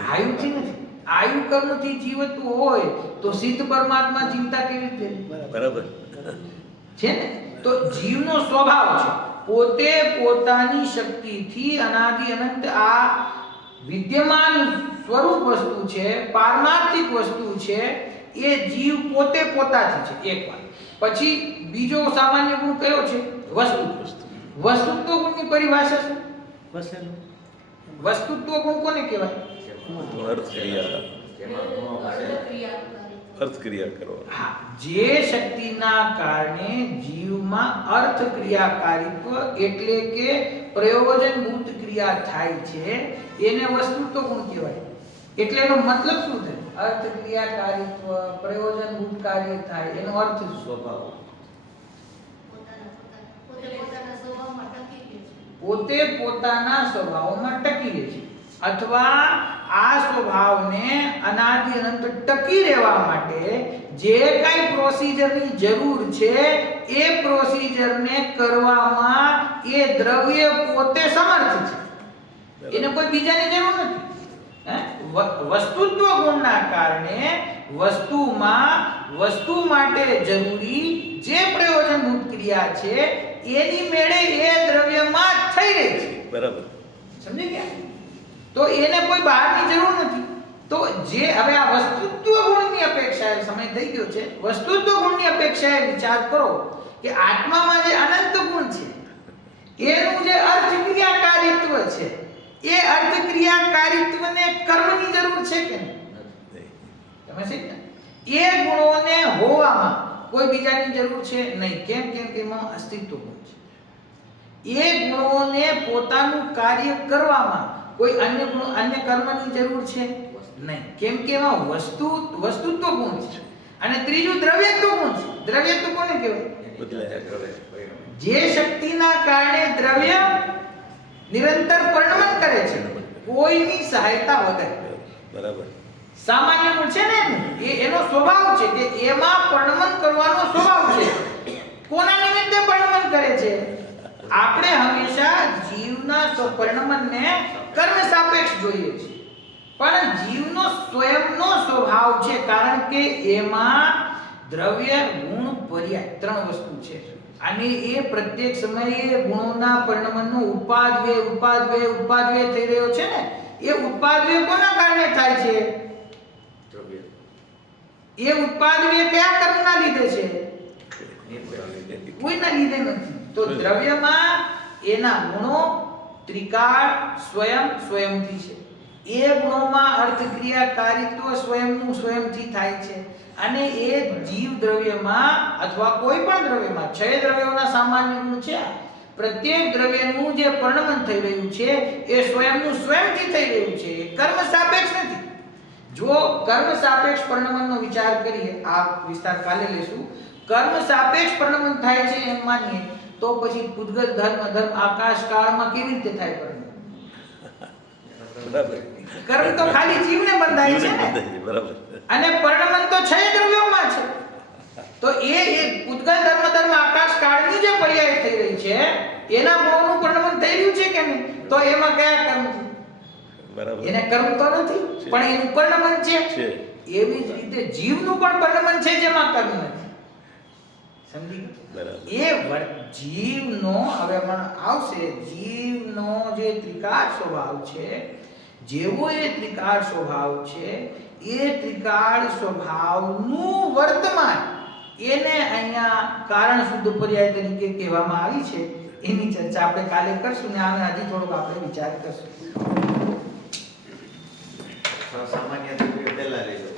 આયુથી નથી. આયુ કર્મથી જીવત્વ હોય તો સિદ્ધ પરમાત્મા જીવતા કેવી રીતે? બરાબર છે ને? તો જીવનો સ્વભાવ છે પોતે પોતાની શક્તિથી અનાદિ અનંત આ વિદ્યમાન સ્વરૂપ વસ્તુ છે, પારમાર્થિક વસ્તુ છે, એ જીવ પોતે પોતાથી છે. એક વાત. પછી બીજો સામાન્ય ગુણ કયો છે? વસ્તુ. વસ્તુત્વ ગુણની પરિભાષા શું? વસ્તુત્વ ગુણ કોને કહેવાય? અર્થ ક્રિયા કરો. હા, જે શક્તિના કારણે જીવમાં અર્થ ક્રિયાકારીત્વ એટલે કે પ્રયોજનભૂત ક્રિયા થાય છે એને વસ્તુત્વ ગુણ કહેવાય. એટલે એનો મતલબ શું થાય? અર્થ ક્રિયાકારીત્વ, પ્રયોજનભૂત કાર્ય થાય, એનો અર્થ સ્વભાવ. પોતે પોતાના સ્વભાવમાં ટકી રહે છે. અથવા આ સ્વભાવને અનાદિ અનંત ટકી રહેવા માટે જે કાંઈ પ્રોસિજરની જરૂર છે એ પ્રોસિજરને કરવામાં એ દ્રવ્ય પોતે સમર્થ છે, એને કોઈ બીજાની જરૂર નથી. વસ્તુત્વ ગુણના કારણે વસ્તુમાં વસ્તુ માટે જરૂરી જે પ્રયોજનભૂત ક્રિયા છે એની મેળે એ દ્રવ્યમાં જ થઈ રહી છે. બરાબર. સમજી ગયા? તો એને કોઈ બહારની જરૂર નથી. તો જે હવે આ વસ્તુત્વ ગુણની અપેક્ષાએ સમય થઈ ગયો છે, વસ્તુત્વ ગુણની અપેક્ષાએ વિચાર કરો કે આત્મામાં જે અનંત ગુણ છે એનું જે અર્થ ક્રિયાકારીત્વ છે એ અર્થ ક્રિયાકારીત્વને કર્મની જરૂર છે કે નહીં? તમે સમજ્યા? એ ગુણોને હોવામાં કોઈ બીજાની જરૂર છે નહીં. કેમ? કેમ કે એમાં અસ્તિત્વ ગુણ છે. એ ગુણોને પોતાનું કાર્ય કરવામાં કોઈ અન્ય ગુણ અન્ય કર્મની જરૂર છે નહીં. કેમ કે એમાં વસ્તુત્વ ગુણ છે. અને ત્રીજું દ્રવ્યત્વ ગુણ છે. દ્રવ્યત્વ કોને કહેવાય? જે શક્તિના કારણે દ્રવ્ય નિરંતર પરિણમન કરે છે કોઈની સહાયતા વગર. બરાબર. સામાન્ય ગુણ છે ને એનો સ્વભાવ છે કે એમાં પરિણમન કરવાનો સ્વભાવ છે. કોના નિમિત્તે પરિણમન કરે છે? આપણે હંમેશા જીવના પરિણમનને કર્મ સાપેક્ષ જોઈએ છીએ, પણ જીવનો સ્વયંનો સ્વભાવ છે, કારણ કે એમાં દ્રવ્ય ગુણ પર્યાય ત્રણ વસ્તુ છે અને એ પ્રત્યેક સમયે ગુણોના પરિણમનનો ઉત્પાદવ્ય થઈ રહ્યો છે ને. એ ઉત્પાદવ્ય કોના કારણે થાય છે? દ્રવ્ય. એ ઉત્પાદવ્ય કયા કર્મના લીધે છે? કોઈના લીધે નથી. તો દ્રવ્યમાં એના ગુણો ત્રિકાળ સ્વયંથી છે. એ ગુણોમાં અર્થ ક્રિયાકારીત્વ સ્વયંથી થાય છે અને એ જીવ દ્રવ્યમાં અથવા કોઈ પણ દ્રવ્યમાં 6 દ્રવ્યોના સામાન્ય ગુણ છે. પ્રત્યેક દ્રવ્યનું જે પરિણમન થઈ રહ્યું છે એ સ્વયંથી થઈ રહ્યું છે, કર્મ સાપેક્ષ નથી. જો કર્મ સાપેક્ષ પરિણમનનો વિચાર કરીએ, આ વિસ્તાર કાલે લેશું. કર્મ સાપેક્ષ પરિણમન થાય છે એમ માનીએ તો પછી પૂતગલ ધર્મ આકાશ કાળમાં કેવી રીતે થાય પરિણમન? બરાબર. કર્મ તો ખાલી જીવને બંધાય છે ને, બરાબર. અને પરિણમન તો 6 દ્રવ્યોમાં છે. તો એ પૂતગલ ધર્મ આકાશ કાળની જે પર્યાય થઈ રહી છે એના ગુણોનું પરિણમન થઈ રહ્યું છે કે નહીં? તો એમાં કયા કર્મ છે? બરાબર. એને કર્મ તો નથી પણ એનું પરિણમન છે. એવી જ રીતે જીવનું પણ પરિણમન છે જેમાં કર્મ નથી. સમજી ગયા? જીવનો હવે પણ આવશે. જીવનો જે ત્રિકાળ સ્વભાવ છે, જેવો એ ત્રિકાળ સ્વભાવ છે, એ ત્રિકાળ સ્વભાવનું વર્તમાન એને અહીંયા કારણ શુદ્ધ પર્યાય તરીકે કહેવામાં આવી છે. એની ચર્ચા આપણે કાલે કરશું ને આને હજી થોડોક આપણે વિચાર કરશું. સામાન્ય દ્રવ્ય પહેલા લઈ લો.